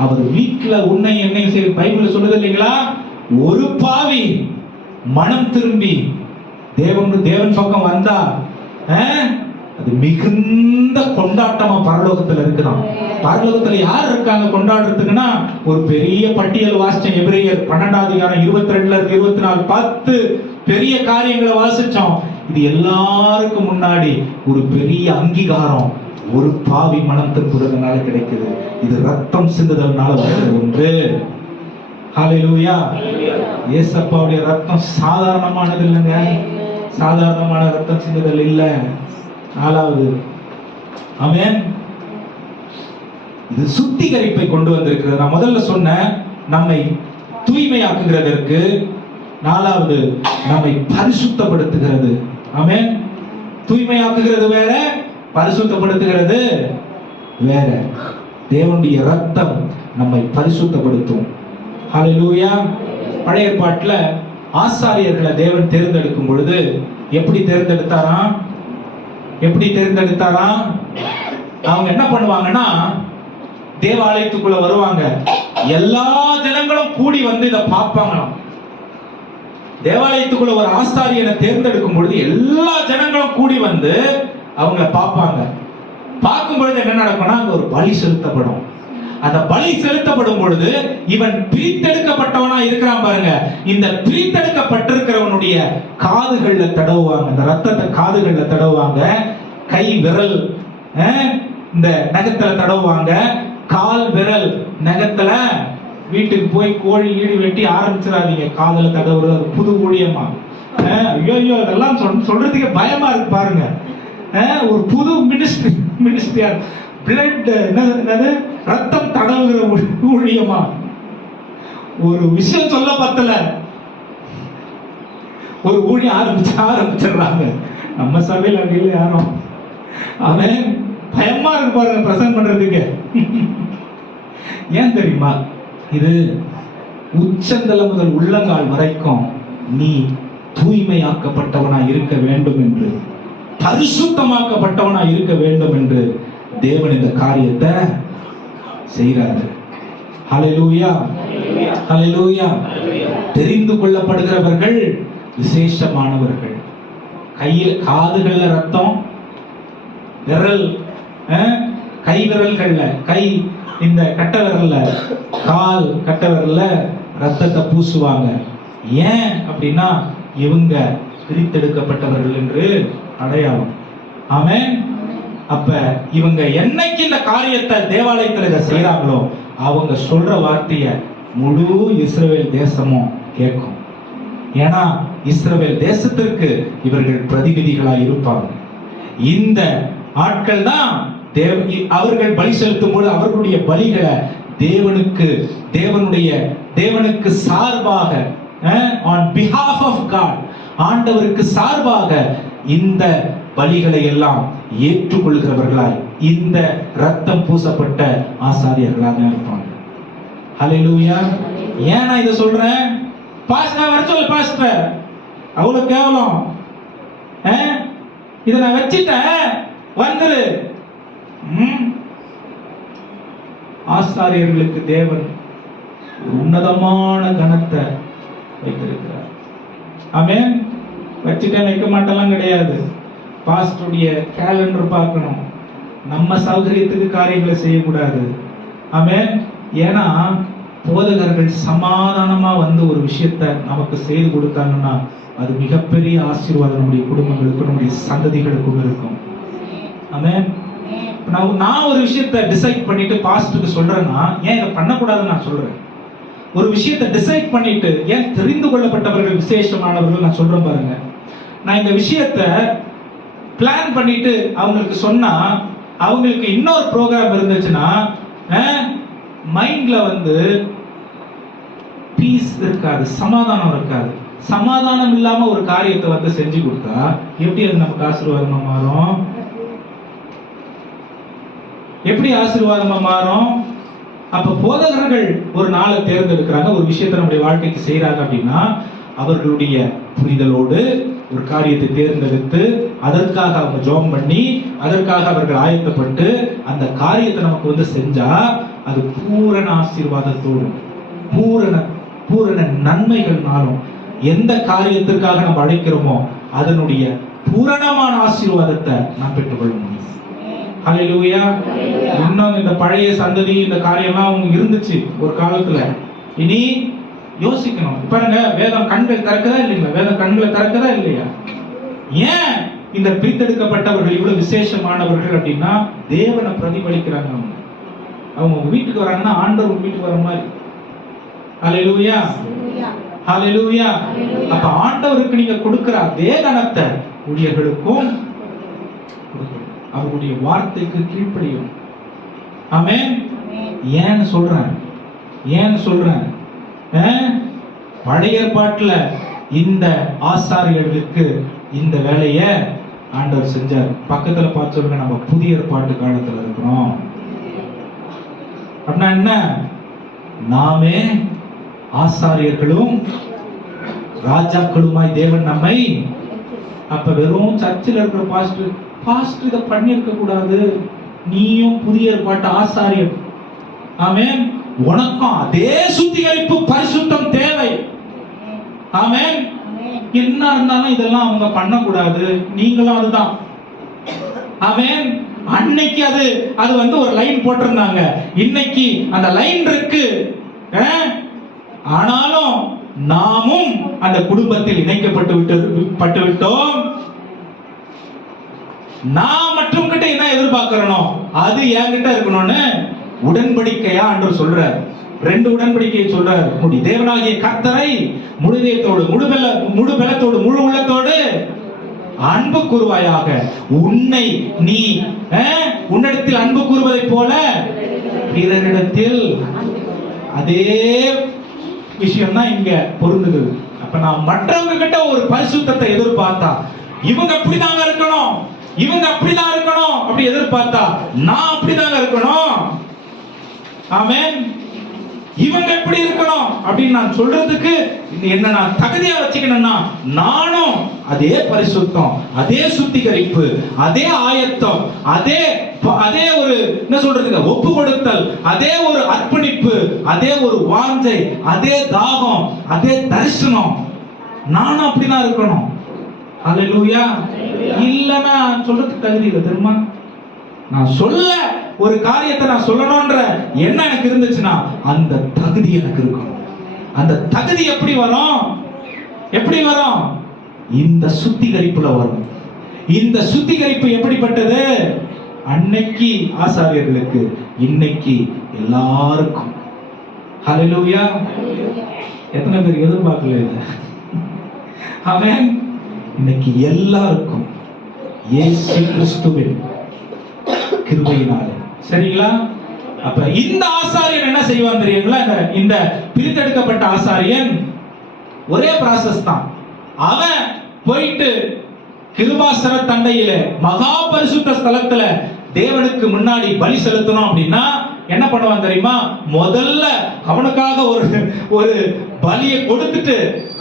அவர் வீட்டுல உன்னை என்னை செய்து பைபிள் சொல்லுது இல்லைங்களா? ஒரு பாவி மனம் திரும்பி தேவன் பக்கம் வந்தா அது மிகுந்த கொண்டாட்டமா பரலோகத்துல இருக்குதான். பரலோகத்துல யார் இருக்காங்க கொண்டாடுறதுக்குன்னா, ஒரு பெரிய பட்டியல் வாசிச்சோம். எபிரேயர் 12வது அதிகாரம் 22ல இருந்து 24 10 பெரிய காரியங்களை வாசிச்சோம். இது எல்லாருக்கும் முன்னாடி ஒரு பெரிய அங்கீகாரம் ஒரு பாவி மனம் திரும்புறதுனால கிடைக்குது. இது ரத்தம் சிந்துதல்னால வருகிற ஒன்று. ஹல்லேலூயா. இயேசப்பாவுடைய ரத்தம் சாதாரணமானது இல்லைங்க, சாதாரணமான ரத்தம் சிந்துதல் இல்ல. 4வது, ஆமென், இது சுத்திகரிப்பை கொண்டு வந்திருக்கிறது. நான் முதல்ல சொன்ன நம்மை தூய்மையாக்குகிறதற்கு, 4வது நம்மை பரிசுத்தப்படுத்துகிறது. ஆமென். தூய்மையாக்குகிறது வேற, பரிசுத்தப்படுத்துகிறது வேற. தேவனுடைய ரத்தம் நம்மை பரிசுத்தப்படுத்தும். ஹல்லேலூயா. பழைய ஏற்பாட்டுல ஆசாரியர்களை தேவன் தேர்ந்தெடுக்கும் பொழுது எப்படி தேர்ந்தெடுத்தாராம்? அவங்க என்ன பண்ணுவாங்கன்னா, தேவாலயத்துக்குள்ள வருவாங்க, எல்லா ஜனங்களும் கூடி வந்து இதை பார்ப்பாங்களாம். தேவாலயத்துக்குள்ள ஒரு ஆசாரியனை தேர்ந்தெடுக்கும் பொழுது எல்லா ஜனங்களும் கூடி வந்து அவங்களை பார்ப்பாங்க. பார்க்கும் பொழுது என்ன நடக்கும்னா, அங்க ஒரு பலி செலுத்தப்படும். அந்த பலி செலுத்தப்படும் பொழுது இவன் பிரித்தெடுக்கப்பட்டவனா இருக்கிறான் பாருங்க, இந்த பிரித்தெடுக்கப்பட்டிருக்கிறவனுடைய காதுகள்ல தடவுவாங்க, இந்த ரத்தத்தை காதுகள்ல தடவுவாங்க, கை விரல் இந்த நகத்துல தடவுவாங்க, கால் விரல் நகத்துல. வீட்டுக்கு போய் கோழி ஈடு வெட்டி ஆரம்பிச்சிடாதீங்க, காதல தடவுறது புது ஊழியமா. ஐயோ அதெல்லாம் சொல்றதுக்கு பயமா இருக்கு பாருங்க. ஒரு புது மினிஸ்ட்ரியா பிளட் என்னது ரத்தம் தடவுகிற ஊழியமா. ஒரு விஷயம் சொல்ல பத்தல, ஒரு ஊழியம் ஆரம்பிச்சிடுறாங்க. நம்ம சபையில் அங்கே யாரும் அவன் பயமா இருக்கு பாருங்க பிரசன்ட் பண்றதுக்கு. ஏன் தெரியுமா? இது உச்சந்தல முதல் உள்ளங்கால் வரைக்கும் நீ தூய்மையாக்கப்பட்டவனா இருக்க வேண்டும் என்று பரிசுத்தமாக்கப்பட்டவனா இருக்க வேண்டும் என்று தேவன் இந்த காரியத்தை செய்கிறாரு. ஹல்லேலூயா, ஹல்லேலூயா. தெரிந்து கொள்ளப்படுகிறவர்கள் விசேஷமானவர்கள். கையில் காதுகள்ல ரத்தம், விரல், கை விரல்கள்ல, கை இந்த கட்டை விரல்ல, கால் கட்டை விரல்ல ரத்தத்தை பூசுவாங்க. ஏன் அப்படின்னா இவங்க பிரித்தெடுக்கப்பட்டவர்கள் என்று அடையாளம். ஆமென். அப்ப இவங்க என்னைக்கு இந்த காரியத்தை தேவாலயத்துல இதை செய்யறாங்களோ அவங்க சொல்ற வார்த்தைய முழு இஸ்ரவேல் தேசமும் கேட்கும். ஏன்னா இஸ்ரவேல் தேசத்திற்கு இவர்கள் பிரதிநிதிகளாய் இருப்பாங்க. இந்த ஆட்கள் தான் அவர்கள் பலி செலுத்தும் போது அவர்களுடைய பலிகளை தேவனுக்கு சார்பாக, on behalf of God, ஆண்டவருக்கு சார்பாக இந்த பலிகளை எல்லாம் ஏற்றுக்கொள்கிறவர்களாய் இந்த ரத்தம் பூசப்பட்ட ஆசாரியர்களாக இருப்பாங்க. ஹல்லேலூயா. ஏன் நான் இதை சொல்றேன்? பாஸ்டர் வர சொல்ல, பாஸ்டர் அவ்வளவு கேவலம், இதை நான் வச்சிட்டேன் வந்துரு. ஆசாரியர்களுக்கு தேவன் உன்னதமான கனத்தை வைத்திருக்கிறார். ஆமென். வச்சுட்டேன் வைக்க மாட்டெல்லாம் கிடையாது. பாஸ்டருடைய கேலண்டர் பார்க்கணும். நம்ம சௌகரியத்துக்கு காரியங்களை செய்யக்கூடாது. ஆமென். ஏன்னா போதகர்கள் சமாதானமா வந்து ஒரு விஷயத்தை நமக்கு செய்து கொடுத்தாங்கன்னா அது மிகப்பெரிய ஆசீர்வாதம் நம்முடைய குடும்பங்களுக்கும் நம்முடைய சந்ததிகளுக்கும் இருக்கும். ஆமென். நான் ஒரு விஷயத்தை டிசைட் பண்ணிட்டு பாஸ்டருக்கு சொல்றேன்னா ஏன் இதை பண்ணக்கூடாதுன்னு நான் சொல்றேன். ஒரு விஷயத்தை டிசைட் பண்ணிட்டு ஏன் தெரிந்து கொள்ளப்பட்டவர்கள் விசேஷமானவர்கள் நான் சொல்றேன் பாருங்க. நான் இந்த விஷயத்தை பிளான் பண்ணிட்டு அவங்களுக்கு சொன்னா அவங்களுக்கு இன்னொரு ப்ரோக்ராம் இருந்துச்சுன்னா மைண்ட்ல வந்து பீஸ் இருக்காது, சமாதானம் இருக்காது. சமாதானம் இல்லாம ஒரு காரியத்தை வந்து செஞ்சு கொடுத்தா எப்படி அது நமக்கு ஆசீர்வாதமா மாறும்? எப்படி ஆசீர்வாதமா மாறும்? அப்ப போதகர்கள் ஒரு நாளை தேர்ந்தெடுக்கிறாங்க, ஒரு விஷயத்தை நம்முடைய வாழ்க்கைக்கு செய்யறாங்க அப்படின்னா அவர்களுடைய புரிதலோடு ஒரு காரியத்தை தேர்ந்தெடுத்து அதற்காக அவங்க ஜெபம் பண்ணி அதற்காக அவர்கள் ஆயத்தப்பட்டு அந்த காரியத்தை நமக்கு வந்து செஞ்சா அது பூரண ஆசீர்வாதத்தோடும் பூரண நன்மைகள்னாலும் எந்த காரியத்திற்காக நம்ம அழைக்கிறோமோ அதனுடைய பூரணமான ஆசீர்வாதத்தை நாம் பெற்றுக்கொள்ள முடியும். ஹல்லேலூயா. இன்னும் இந்த பழைய சந்ததி இந்த காரியம்லாம் இருந்துச்சு ஒரு காலத்துல. இனி யோசிக்கணும். பாருங்க, வேதம் கண்கள் திறக்குதா இல்லைங்களா? வேதம் கண்களை திறக்குதா இல்லையா? ஏன் இந்த பிரித்தெடுக்கப்பட்டவர்கள் இவ்வளவு விசேஷமானவர்கள் அப்படின்னா தேவனை பிரதிபலிக்கிறாங்க. அவங்க வீட்டுக்கு வராங்கன்னா ஆண்டவர் வீட்டுக்கு வர மாதிரி. ஹல்லேலூயா, ஹல்லேலூயா. அப்ப ஆண்டவருக்கு நீங்க கொடுக்கிற அதே கனத்தை ஊழியர்களுக்கும் கொடுக்கணும். அவருடைய வார்த்தைக்கு கீழ்ப்படியும். ஆமென். ஏன்னு சொல்றேன் பழைய ஏற்பாட்டுல இந்த ஆசாரியர்களுக்கு இந்த வேலையை ஆண்டவர் செஞ்சார். பக்கத்துல பார்த்து சொல்லுங்க, நம்ம புதிய ஏற்பாட்டு காலத்துல இருக்கிறோம். அப்படின்னா என்ன? நாமே ஆசாரியர்களும் ராஜாக்களுமாய் தேவன் நம்மை. அப்ப வெறும் சர்ச்சில் இருக்கிற பாஸ்டர் இதை பண்ணியிருக்க கூடாது. நீயும் புதிய ஏற்பாட்டு ஆசாரியர். ஆமென். உனக்கும் அதே சுத்திகரிப்பு பரிசுத்தம் தேவை. ஆமென். என்ன இருந்தாலும் இதெல்லாம் அவங்க பண்ணக்கூடாது. நீங்களும் அதுதான். ஆமென். அன்னைக்கு அது வந்து ஒரு லைன் போட்டிருந்தாங்க. இன்னைக்கு அந்த லைன் இருக்கு. ஆனாலும் நாமும் அந்த குடும்பத்தில் இணைக்கப்பட்டு விட்டோம். நான் மற்றும் கிட்ட என்ன எதிர்பார்க்கிறோம் அது என்கிட்ட இருக்கணும்னு உடன்படிக்கையா ஆண்டவர் சொல்றார். 2 உடன்படிக்கையை சொல்றார். முடி தேவனாகிய கர்த்தரை முழு இதயத்தோடு முழு பலத்தோடு முழு உள்ளத்தோடு அன்பு கூறுவாயாக. நீ உன்னிடத்தில் அன்பு கூறுவதை போல பிறரிடத்தில். அதே விஷயம் தான் இங்க பொருந்துது. அப்ப நான் மற்றவங்க கிட்ட ஒரு பரிசுத்தத்தை எதிர்பார்த்தா இவங்க அப்படிதாங்க இருக்கணும், இவங்க அப்படிதான் இருக்கணும் அப்படி எதிர்பார்த்தா நான் அப்படிதாங்க இருக்கணும். ஆமென். இவங்க எப்படி இருக்கணும் அப்படின்னு நான் சொல்றதுக்கு என்ன நான் தகுதியா வச்சுக்கணும்னா, நானும் அதே பரிசுத்தம், அதே சுத்திகரிப்பு, அதே ஆயத்தம், அதே ஒரு என்ன சொல்றதுங்க ஒப்பு கொடுத்தல், அதே ஒரு அர்ப்பணிப்பு, அதே ஒரு வாஞ்சை, அதே தாகம், அதே தரிசனம், நானும் அப்படிதான் இருக்கணும். அல்லேலூயா. இல்லைன்னா சொல்றதுக்கு தகுதி இல்லை தெரியுமா? நான் சொல்ல ஒரு காரியத்தை நான் சொல்லணும்ன்ற என்ன எனக்கு இருந்துச்சுன்னா அந்த தகுதி எனக்கு இருக்கணும். அந்த தகுதி எப்படி வரும்? எப்படி வரும்? இந்த சுத்திகரிப்புல வரும். இந்த சுத்திகரிப்பு எப்படிப்பட்டது? அன்னைக்கு ஆசாரியர்களுக்கு, இன்னைக்கு எல்லாருக்கும். ஹல்லேலூயா. எத்தனை பேர் எதிர்பார்க்கல இத? ஆமென். இன்னைக்கு எல்லாருக்கும் இயேசு கிறிஸ்துவின் கிருபையினாலே. சரிங்களா? அப்ப இந்த ஆசாரியன் என்ன செய்வான் தெரியுங்களா? இந்த பிரித்தெடுக்கப்பட்ட ஆசாரியன் ஒரே ப்ராசஸ் தான். அவன் போயிட்டு கிருபாசன தண்டையில மகா பரிசுத்த ஸ்தலத்துல தேவனுக்கு முன்னாடி பலி செலுத்தணும் அப்படின்னா என்ன பண்ணுவான் தெரியுமா? முதல்ல அவனுக்காக ஒரு பலியை கொடுத்துட்டு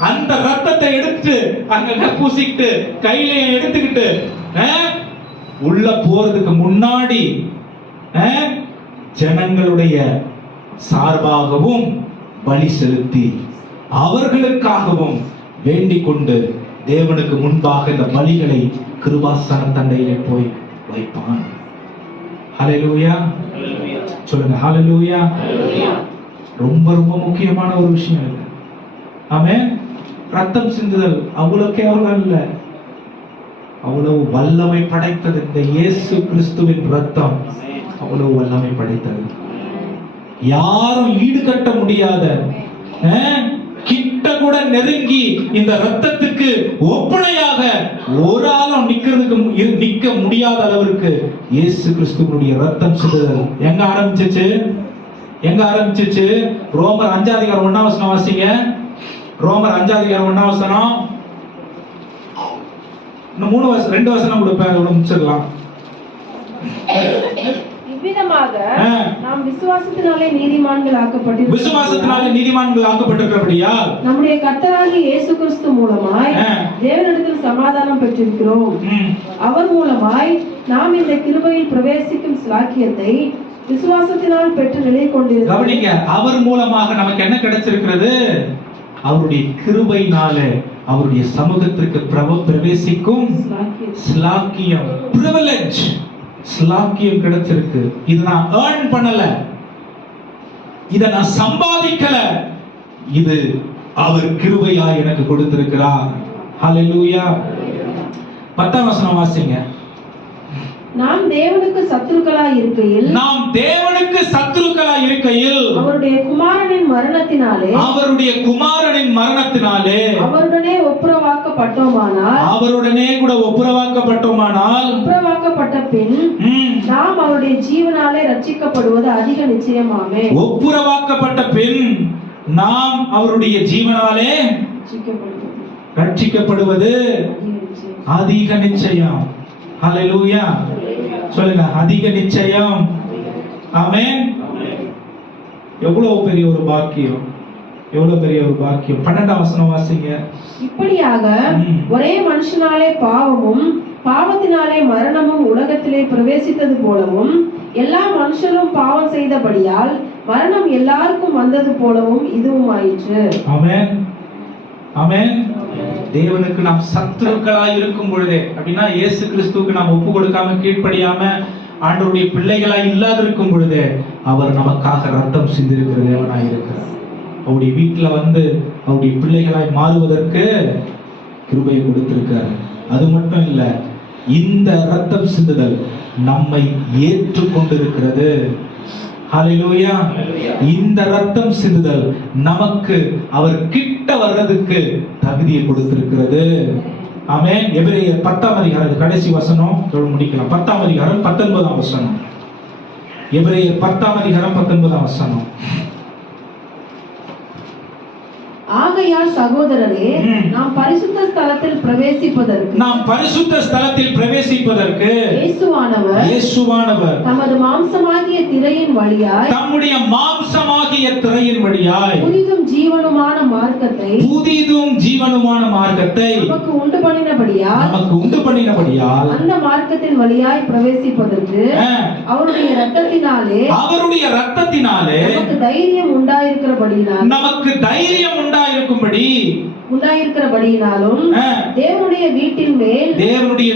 அந்த ரத்தத்தை எடுத்துட்டு அங்க பூசிக்கிட்டு கையில எடுத்துக்கிட்டு உள்ள போறதுக்கு முன்னாடி ஜனங்களுடைய சார்பாகவும் பலி செலுத்தி அவர்களுக்காகவும் வேண்டிக் கொண்டு தேவனுக்கு முன்பாக இந்த பலிகளை கிருபாசன தண்டையிலே போய் வைப்பான். ஹல்லேலூயா. சொல்லுங்க ஹல்லேலூயா. ரொம்ப ரொம்ப முக்கியமான ஒரு விஷயம் இது. ஆமென். ரத்தம் சிந்துதல் அவ்வளவு கேவலம் இல்ல, அவ்வளவு வல்லமை படைத்தது. இந்த இயேசு கிறிஸ்துவின் ரத்தம் அவ்வளவு வல்லமை படைத்தது. யாரும் ஈடுகட்ட முடியாத, கிட்ட கூட நெருங்கி இந்த ரத்தத்துக்கு ஒப்பனையாக ஒரு ஆளும் நிக்க முடியாத அளவிற்கு இயேசு கிறிஸ்துவினுடைய ரத்தம் சிந்துதல் எங்க ஆரம்பிச்சிச்சு? எங்க ஆரம்பிச்சிச்சு? ரோமர் 5:1 வாசிங்க. ரோமர் 5:1 இன்னும் 2 வசனம் கொடுப்பேன், அதோட முடிச்சிடலாம். இவ்விதமாக நாம் விசுவாசத்தினாலே நீதிமான்கள் ஆக்கப்பட்டிருக்கிறோம். விசுவாசத்தினாலே நீதிமான்கள் ஆக்கப்பட்டிருக்கிறபடியால் நம்முடைய கர்த்தராகிய இயேசு கிறிஸ்து மூலமாய் தேவனிடத்தில் சமாதானம் பெற்றிருக்கிறோம். அவர் மூலமாய் நாம் இந்த கிருபையில் பிரவேசிக்கும் ஸ்லாக்கியத்தை விசுவாசத்தினால் பெற்று நிலை கொண்டிருக்கிறோம். கவனிங்க, அவர் மூலமாக நமக்கு என்ன கிடைச்சிருக்கிறது? அவருடைய கிருபையினாலே அவருடைய சமூகத்திற்கு பிரவேசிக்கும் ஸ்லாக்கியம், பிரிவிலேஜ், ஸ்லாக்கியம் கிடைச்சிருக்கு. இது நான் ஏர்ன் பண்ணல, இத நான் சம்பாதிக்கல, இது அவர் கிருபையா எனக்கு கொடுத்திருக்கிறார். ஹல்லேலூயா. 10 வசனம் வாசிங்க. நாம் தேவனுக்கு சத்துருக்களாய் இருக்கையில், அவருடைய குமாரனின் மரணத்தினாலே அவருடனே ஒப்புரவாக்கப்பட்டோமானால் ஒப்புரவாக்கப்பட்ட பின் நாம் அவருடைய ஜீவனாலே ரட்சிக்கப்படுவது அதிக நிச்சயமாமே. ஒப்புரவாக்கப்பட்ட பின் நாம் அவருடைய ஜீவனாலே ரட்சிக்கப்படுவது அதிக நிச்சயம். ஹல்லேலூயா. சொல்லுங்க, அதிக நிச்சயம். ஆமென். எவ்வளவு பெரிய ஒரு பாக்கியம், எவ்வளவு பெரிய ஒரு பாக்கியம். 12 வசனம் வாசிங்க. இப்படியாக ஒரே மனுஷனாலே பாவமும் பாவத்தினாலே மரணமும் உலகத்திலே பிரவேசித்தது போலவும் எல்லா மனுஷரும் பாவம் செய்தபடியால் மரணம் எல்லாருக்கும் வந்தது போலவும் இதுவும் ஆயிற்று. ஆமென். ஆமென். தேவனுக்கு நாம் சத்துருக்களாய் இருக்கும் பொழுதே, அப்படின்னா இயேசு கிறிஸ்துவுக்கு நாம் ஒப்பு கொடுக்காம கீழ்ப்படியாம ஆண்டவருடைய பிள்ளைகளாய் இல்லாதிருக்கும் பொழுதே அவர் நமக்காக ரத்தம் சிந்திருக்கிற தேவனாய் இருக்கிறார். அவருடைய வீட்டுல அவருடைய பிள்ளைகளாய் மாறுவதற்கு கிருபையை கொடுத்திருக்கார். அது மட்டும் இல்ல, இந்த ரத்தம் சிந்துதல் நம்மை ஏற்றுக்கொண்டிருக்கிறது. ஹல்லேலூயா. இந்த ரத்தம் சிந்துதல் நமக்கு அவர் கிட்ட வர்றதுக்கு தகுதியை கொடுத்திருக்கிறது. ஆமென். எபிரேயர் 10ஆம் அதிகாரம் கடைசி வசனம் முடிக்கலாம். 10ஆம் அதிகாரம் 19ஆம் வசனம். எபிரேயர் 10ஆம் அதிகாரம் 19ஆம் வசனம். ஆகையால் சகோதரரே, நாம் பரிசுத்த ஸ்தலத்தில் பிரவேசிப்பதற்கு இயேசுவானவர் தமது மாம்சமாகிய திரையின் வழியாய் புதிதும் ஜீவனுமான மார்க்கத்தை நமக்கு உண்டு பண்ணினபடியால் அந்த மார்க்கத்தின் வழியாய் பிரவேசிப்பதற்கு அவருடைய இரத்தத்தினாலே நமக்கு தைரியம் உண்டாயிருக்கிறபடியினாலும் தேவனுடைய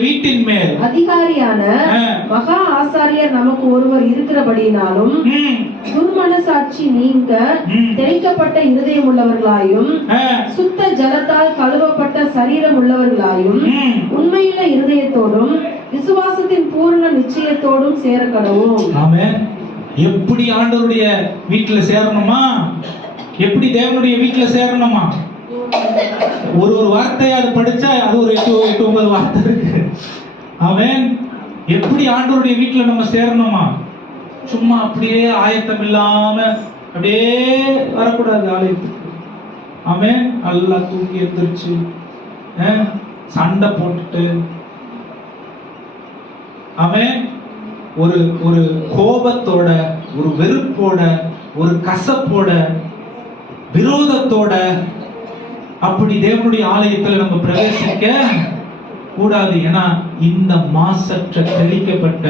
வீட்டின் மேல் அதிகாரியான மகா ஆசாரியர் நமக்கு ஒருவர் இருக்கிறபடியினாலும் துர்மனசாட்சி நீங்க தெளிக்கப்பட்ட இருதயம் உள்ளவர்களாயும் சுத்த ஜலத்தால் கழுவப்பட்ட சரீரம் உள்ளவர்களாயும் உண்மையுள்ள இருதயத்தோடும் விசுவாசத்தின் பூர்ண நிச்சயத்தோடும் சேர கடவும். ஆமென். எப்படி ஆண்டவருடைய வீட்டுல சேரணுமா? எப்படி தேவனுடைய வீட்டுல சேரணுமா? ஒரு வார்த்தையை அது படிச்சா அது ஒரு 8-9 வார்த்தை இருக்கு. ஆமென். எப்படி ஆண்டவருடைய வீட்டுல நம்ம சேரணுமா? சும்மா அப்படியே ஆயத்தம் இல்லாம அப்படியே வரக்கூடாது ஆலயத்துக்கு. ஆமென். நல்லா தூக்கி எந்திரிச்சு சண்டை போட்டுட்டு, ஆமென், ஒரு கோபத்தோட, ஒரு வெறுப்போட, ஒரு கசப்போட, விரோதத்தோட அப்படி தேவனுடைய ஆலயத்தில் நம்ம பிரவேசிக்க கூடாது. ஏன்னா இந்த மாசற்ற தெளிக்கப்பட்ட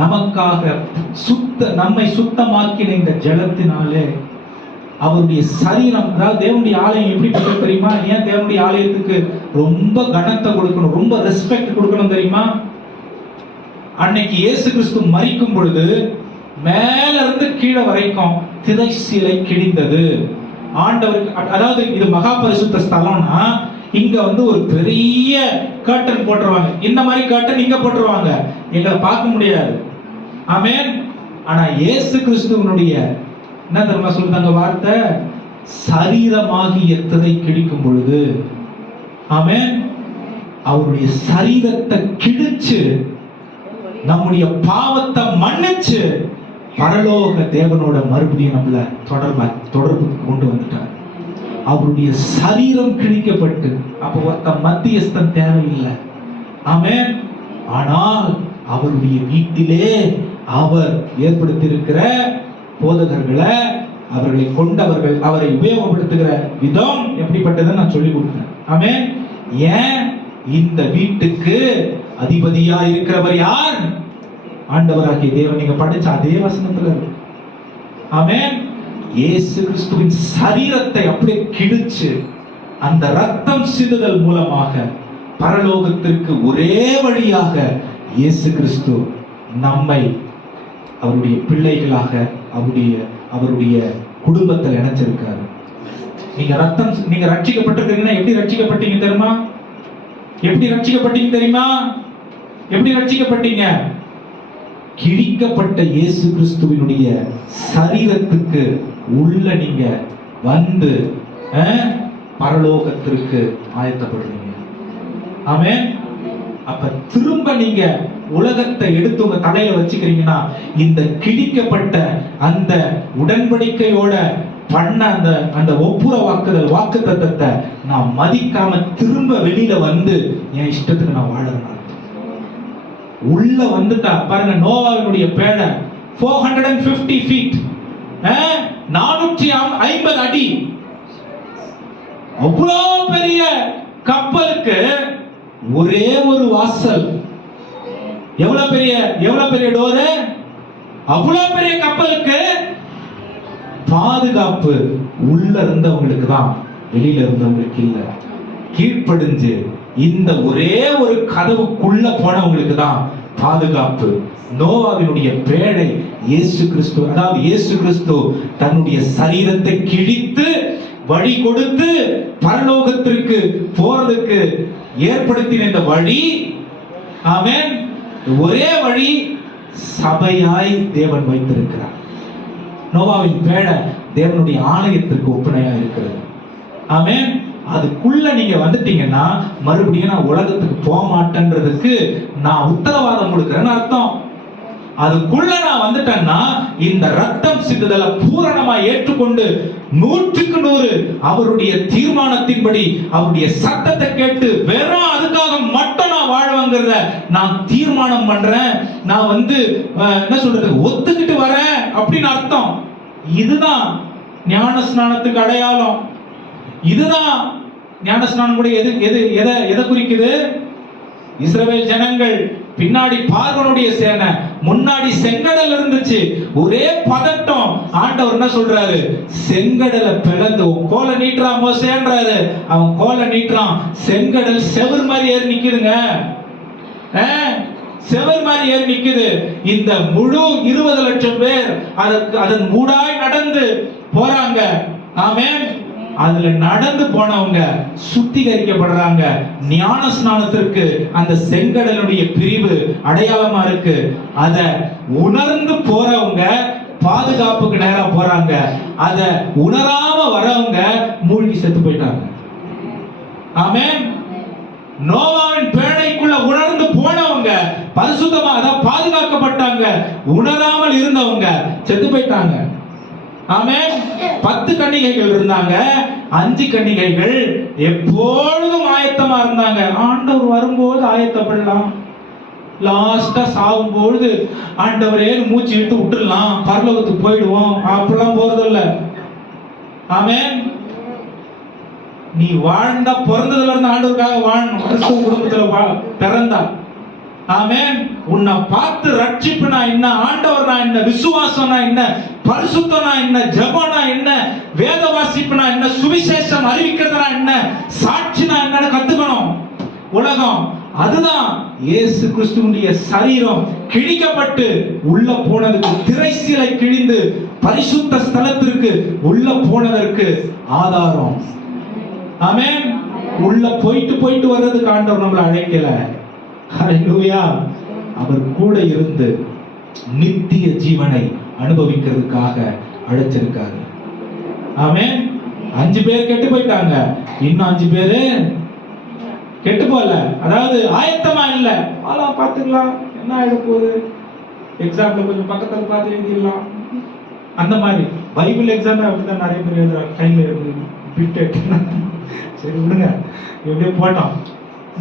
நமக்காக நம்மை சுத்தமாக்கின இந்த ஜலத்தினாலே அவருடைய சரீரம், அதாவது தேவனுடைய ஆலயம் எப்படிப்பட்ட தெரியுமா? ஏன் தேவனுடைய ஆலயத்துக்கு ரொம்ப கனத்தை கொடுக்கணும், ரொம்ப ரெஸ்பெக்ட் கொடுக்கணும் தெரியுமா? அன்னைக்கு இயேசு கிறிஸ்து மரிக்கும் பொழுது மேல இருந்து கீழே வரைக்கும் திரைச்சீலை கிழிந்தது. ஆண்டவருக்கு, அதாவது இது மகா பரிசுத்த ஸ்தலம்னா இங்க ஒரு பெரிய கர்டன் போட்டுருவாங்க. இந்த மாதிரி கர்டன் இங்க போட்டுருவாங்க, எங்களை பார்க்க முடியாது. ஆமென். ஆனா இயேசு கிறிஸ்துவனுடைய என்ன தெரியுமா சொல்றாங்க வார்த்தை? சரீரமாகிய திரை கிழிக்கும் பொழுது, ஆமென், அவருடைய சரீரத்தை கிழிச்சு நம்முடைய பாவத்தை மன்னிச்சு பரலோக தேவனோட மறுபடியும் நம்மள தொடர்புக்கு கொண்டு வந்துட்டார். அவருடைய சரீரம் கிழிக்கப்பட்டு, அப்ப ஒருத்த மத்தியஸ்தன் தேவையில்லை. ஆமென். ஆனால் அவருடைய வீட்டிலே அவர் ஏற்படுத்தியிருக்கிற போதகர்களை, அவர்களை கொண்டவர்கள், அவரை உபயோகப்படுத்துகிற விதம் எப்படிப்பட்டதுன்னு நான் சொல்லி கொடுக்கிறேன். ஆமென். ஏன்? இந்த வீட்டுக்கு அதிபதியா இருக்கிறவர் யார்? ஆண்டவராகிய தேவன். நீங்க படிச்ச அதே வசனத்துல இருக்கு. ஆமென். இயேசு கிறிஸ்துவின் சரீரத்தை அப்படியே கிழிச்சு அந்த ரத்தம் சிந்துதல் மூலமாக பரலோகத்திற்கு ஒரே வழியாக இயேசு கிறிஸ்து நம்மை அவருடைய பிள்ளைகளாக அவருடைய குடும்பத்தில் இணைச்சிருக்காரு. நீங்க ரட்சிக்கப்பட்டிருக்கீங்கன்னா எப்படி ரட்சிக்கப்பட்டீங்க தெரியுமா? எப்படி ரட்சிக்கப்பட்டீங்க? கிழிக்கப்பட்ட இயேசு கிறிஸ்துவினுடைய சரீரத்துக்கு உள்ள நீங்க வந்து பரலோகத்திற்கு ஆயத்தப்படுறீங்க. ஆமென். அப்ப திரும்ப நீங்க உலகத்தை எடுத்து உங்க தலையில வச்சுக்கிறீங்கன்னா, இந்த கிழிக்கப்பட்ட அந்த உடன்படிக்கையோட பண்ண அந்த வாக்கு தத்தத்தை நான் மதிக்காம திரும்ப வெளியில வந்து என் இஷ்டத்துக்கு நான் வாழறேன். உள்ள வந்துட்டா பாருங்க, நோவாவினுடைய பேழை 450 feet, 450 அடி. அவ்வளோ பெரிய கப்பலுக்கு ஒரே ஒரு வாசல். எவ்வளவு பெரிய டோரு? அவ்வளவு பெரிய கப்பலுக்கு பாதுகாப்பு உள்ள இருந்தவங்களுக்கு தான், வெளியில இருந்தவங்களுக்கு இல்ல. கீழ்ப்படிஞ்சு இந்த ஒரே ஒரு கதவுக்குள்ள போனவங்களுக்கு தான் பாதுகாப்பு. நோவாவினுடைய பேழை இயேசு கிறிஸ்து, அதாவது இயேசு கிறிஸ்து தன்னுடைய சரீரத்தை கிழித்து வழி கொடுத்து பரலோகத்திற்கு போறதுக்கு ஏற்படுத்தின இந்த வழி. ஆமென். ஒரே வழி சபையாய் தேவன் வைத்திருக்கிறார். நோவாவின் பேழை தேவனுடைய ஆலயத்திற்கு ஒப்பனையா இருக்கிறது. ஆமென். அதுக்குள்ள நீங்க வந்துட்டீங்கன்னா மறுபடியும் நான் உலகத்துக்கு போக மாட்டேன்றதுக்கு நான் உத்தரவாதம் கொடுக்கிறேன்னு அர்த்தம். அதுக்குள்ள நான் வந்துட்டேன்னா இந்த ரத்தம் சிந்துதலை பூரணமா ஏற்றுக்கொண்டு 100% அவருடைய தீர்மானத்தின்படி அவருடைய சத்தத்தை கேட்டு வெறும் அதுக்காக மட்டும் நான் வாழ்வேங்கிறத நான் தீர்மானம் பண்றேன். நான் என்ன சொல்றது, ஒத்துக்கிட்டு வரேன் அப்படின்னு அர்த்தம். இதுதான் ஞான ஸ்நானத்துக்கு அடையாளம். இதுதான் ஞான ஸ்நானம் கூட எதை குறிக்குது? இஸ்ரவேல் ஜனங்கள் பின்னாடி பார்வோனுடைய சேனை, முன்னாடி செங்கடல் இருந்துச்சு. ஒரே பதட்டம். ஆண்டவர் என்ன சொல்றாரு? செங்கடலை பிளந்து கோலை நீட்டுறான் மோசேன்றாரு. அவன் கோலை நீட்டுறான், செங்கடல் செவர் மாதிரி ஏறி நிக்குதுங்க. செவர் மாதிரி ஏறி நிக்குது. இந்த முழு 20 லட்சம் பேர் அதன் மூடாய் நடந்து போறாங்க. ஆமென். அதுல நடந்து போனவங்க சுத்திகரிக்கப்படுறாங்க. ஞான ஸ்நானத்திற்கு அந்த செங்கடலுடைய பிரிவு அடையாளமா இருக்கு. அத உணர்ந்து போறவங்க பாதுகாப்புக்கு நேரா போறாங்க. அத உணராம வரவங்க மூழ்கி செத்து போயிட்டாங்க. ஆமென். நோவாவின் பேழைக்குள்ள உணர்ந்து போனவங்க பரிசுத்தமா அதான் பாதுகாக்கப்பட்டாங்க. உணராமல் இருந்தவங்க செத்து போயிட்டாங்க. ஆமென். 10 கன்னிகைகள் இருந்தாங்க. 5 கன்னிகைகள் எப்பொழுதும் ஆயத்தமா இருந்தாங்க. ஆண்டவர் வரும்போது ஆயத்தப்படலாம், லாஸ்டா சாகும் பொழுது ஆண்டவரே மூச்சு விட்டு விட்டுடலாம், பரலோகத்துக்கு போயிடுவோம், அப்படிலாம் போறதில்ல. ஆமென். நீ வாழ்ந்தா பிறந்ததுல இருந்து ஆண்டவருக்காக வாழணும். கிறிஸ்துவ குடும்பத்துல பிறந்தா. ஆமென். உன்னை பார்த்து ரட்சிப்புனா என்ன, ஆண்டவர்னா என்ன, விசுவாசம்னா என்ன, பரிசுத்தம்னா என்ன, ஜெபம்னா என்ன, வேத வாசிப்புனா என்ன, சுவிசேஷம் அறிவிக்கிறதுனா என்ன, சாட்சினா என்னன்னு கத்துக்கணும். உலகம் அதுதான். இயேசு கிறிஸ்துவினுடைய சரீரம் கிழிக்கப்பட்டு உள்ள போனதுக்கு, திரைச்சீலை கிழிந்து பரிசுத்த ஸ்தலத்திற்கு உள்ள போனதற்கு ஆதாரம். ஆமென். உள்ள போயிட்டு வர்றதுக்கு ஆண்டவர் நம்மளை அழைக்கல. ஹல்லேலூயா. அவர் கூட இருந்து நித்திய ஜீவனை அனுபவிக்கிறதுக்காக அழைச்சிருக்காரு. ஆமென். 5 பேர் கெட்டு போயிட்டாங்க, இன்னும் 5 பேரு கெட்டு போல. அதாவது ஆயத்தமா இல்ல. பாத்துக்கலாம், என்ன ஆயிட போகுது, எக்ஸாம்ல கொஞ்சம் பக்கத்துல பார்த்து எழுதிடலாம். அந்த மாதிரி பைபிள் எக்ஸாம் அப்படிதான் நிறைய பேர் எழுதுறாங்க. கையில பிட் சரி விடுங்க, எப்படியோ போட்டோம்.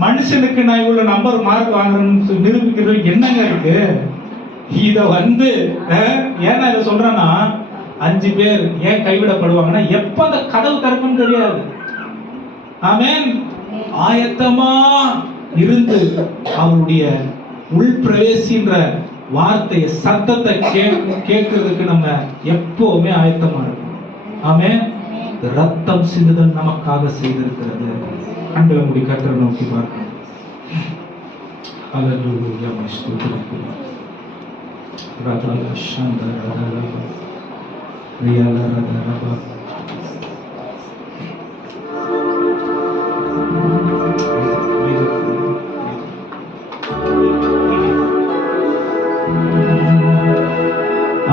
மனுஷனுக்கு நான் இவ்வளவு நம்பர் மார்க் வாங்குறேன்னு நிரூபிக்கிறது என்னங்க இருக்கு? இத ஏன்னா இதை சொல்றேன்னா, 5 பேர் ஏன் கைவிடப்படுவாங்கன்னா, எப்ப அந்த கதவு திறக்கும்னு தெரியாது. ஆமென். ஆயத்தமா இருந்து அவருடைய உள் பிரவேசின்ற வார்த்தையை, சத்தத்தை கேட்கறதுக்கு நம்ம எப்பவுமே ஆயத்தமா இருக்கும். ஆமென். ரத்தம் சிந்துதல் நமக்காக செய்திருக்கிறது. கண்களை மூடி கர்த்தரை நோக்கி பார்க்கணும். ஹல்லேலூயா. ஸ்தோத்திரம். ரதல சந்தரதல ரியலரதரப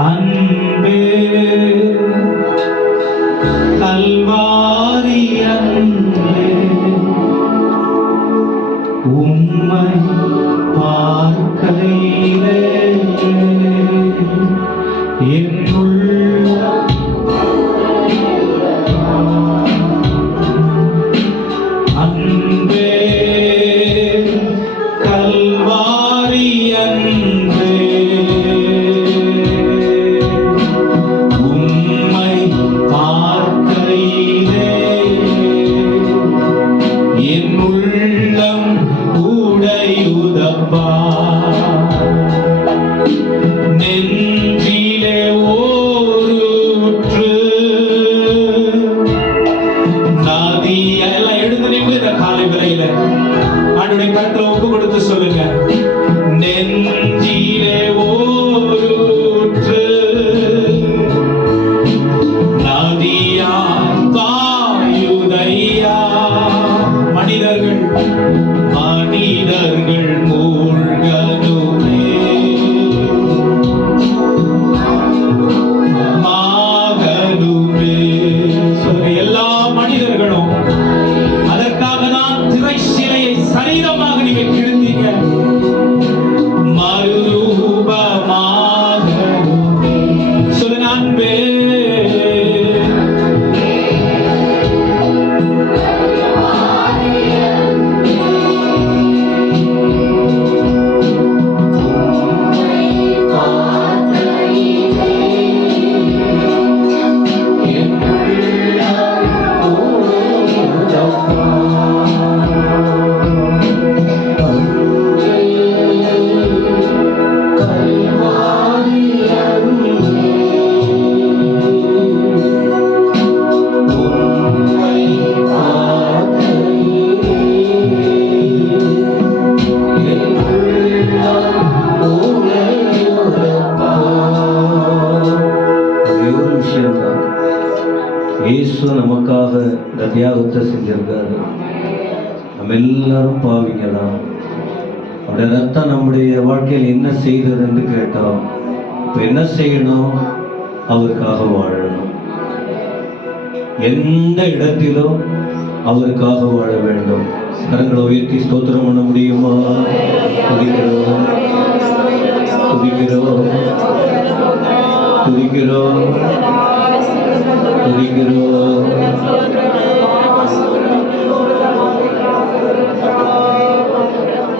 அன்பே கல்வாரி அன்பே உம்மை பார்க்கையிலே அன்பே கல்வாரி அன்பே உம்மை பார்க்கையிலே என் உள்ளம் உடையுதப்பா. நெஞ்சிலே ஓரூற்று நதி. எல்லாம் எடுத்து நிமிட காலை விலையில ஆண்டவருடைய கருத்துல ஒப்பு கொடுத்து சொல்லுங்க. நெஞ்சிலே ஓரூற்று நதியாய் பாயுதையா. மனிதர்கள் மூழ்கனுமே மாகனுமே. சொல்ற எல்லா மனிதர்களும் அதற்காக தான் திரைச்சீலையை சரீரமாக நீங்க கிழிந்தீங்க. மறுரூபமா செஞ்சிருக்காரு. நம்ம எல்லாரும் பாவிங்க தான். அவருடைய ரத்தம் நம்முடைய வாழ்க்கையில் என்ன செய்தது என்று கேட்டோம். இப்ப என்ன செய்யணும்? அவருக்காக வாழணும். எந்த இடத்திலும் அவருக்காக வாழ வேண்டும். கரங்களை உயர்த்தி ஸ்தோத்திரம் பண்ண முடியுமா? துதிக்கிறோம், துதிக்கிறோம், துதிக்கிறோம், துதிக்கிறோம்.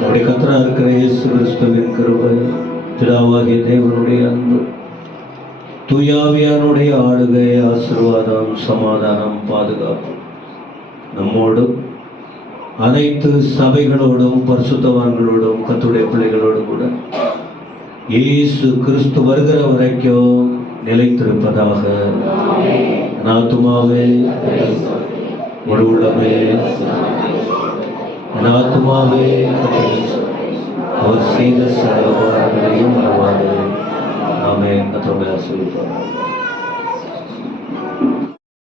நம்முடைய கர்த்தரா இருக்கிற இயேசு கிறிஸ்துவின் கிருபை, பிதாவாகிய தேவனுடைய அன்பு, தூயாவியானுடைய ஆளுகை, ஆசீர்வாதம், சமாதானம், பாதுகாப்பு நம்மோடு அனைத்து சபைகளோடும் பரிசுத்தவான்களோடும் கர்த்தருடைய பிள்ளைகளோடு கூட இயேசு கிறிஸ்து வருகிற வரைக்கும் நிலைத்திருப்பதாக. ஆத்துமாவே முழு உள்ளமே, ஆத்துமாவே அவர் செய்த சகல உபகாரங்களையும் மறவாதே. ஆமென். கர்த்தர் உங்களை ஆசீர்வதிப்பார்.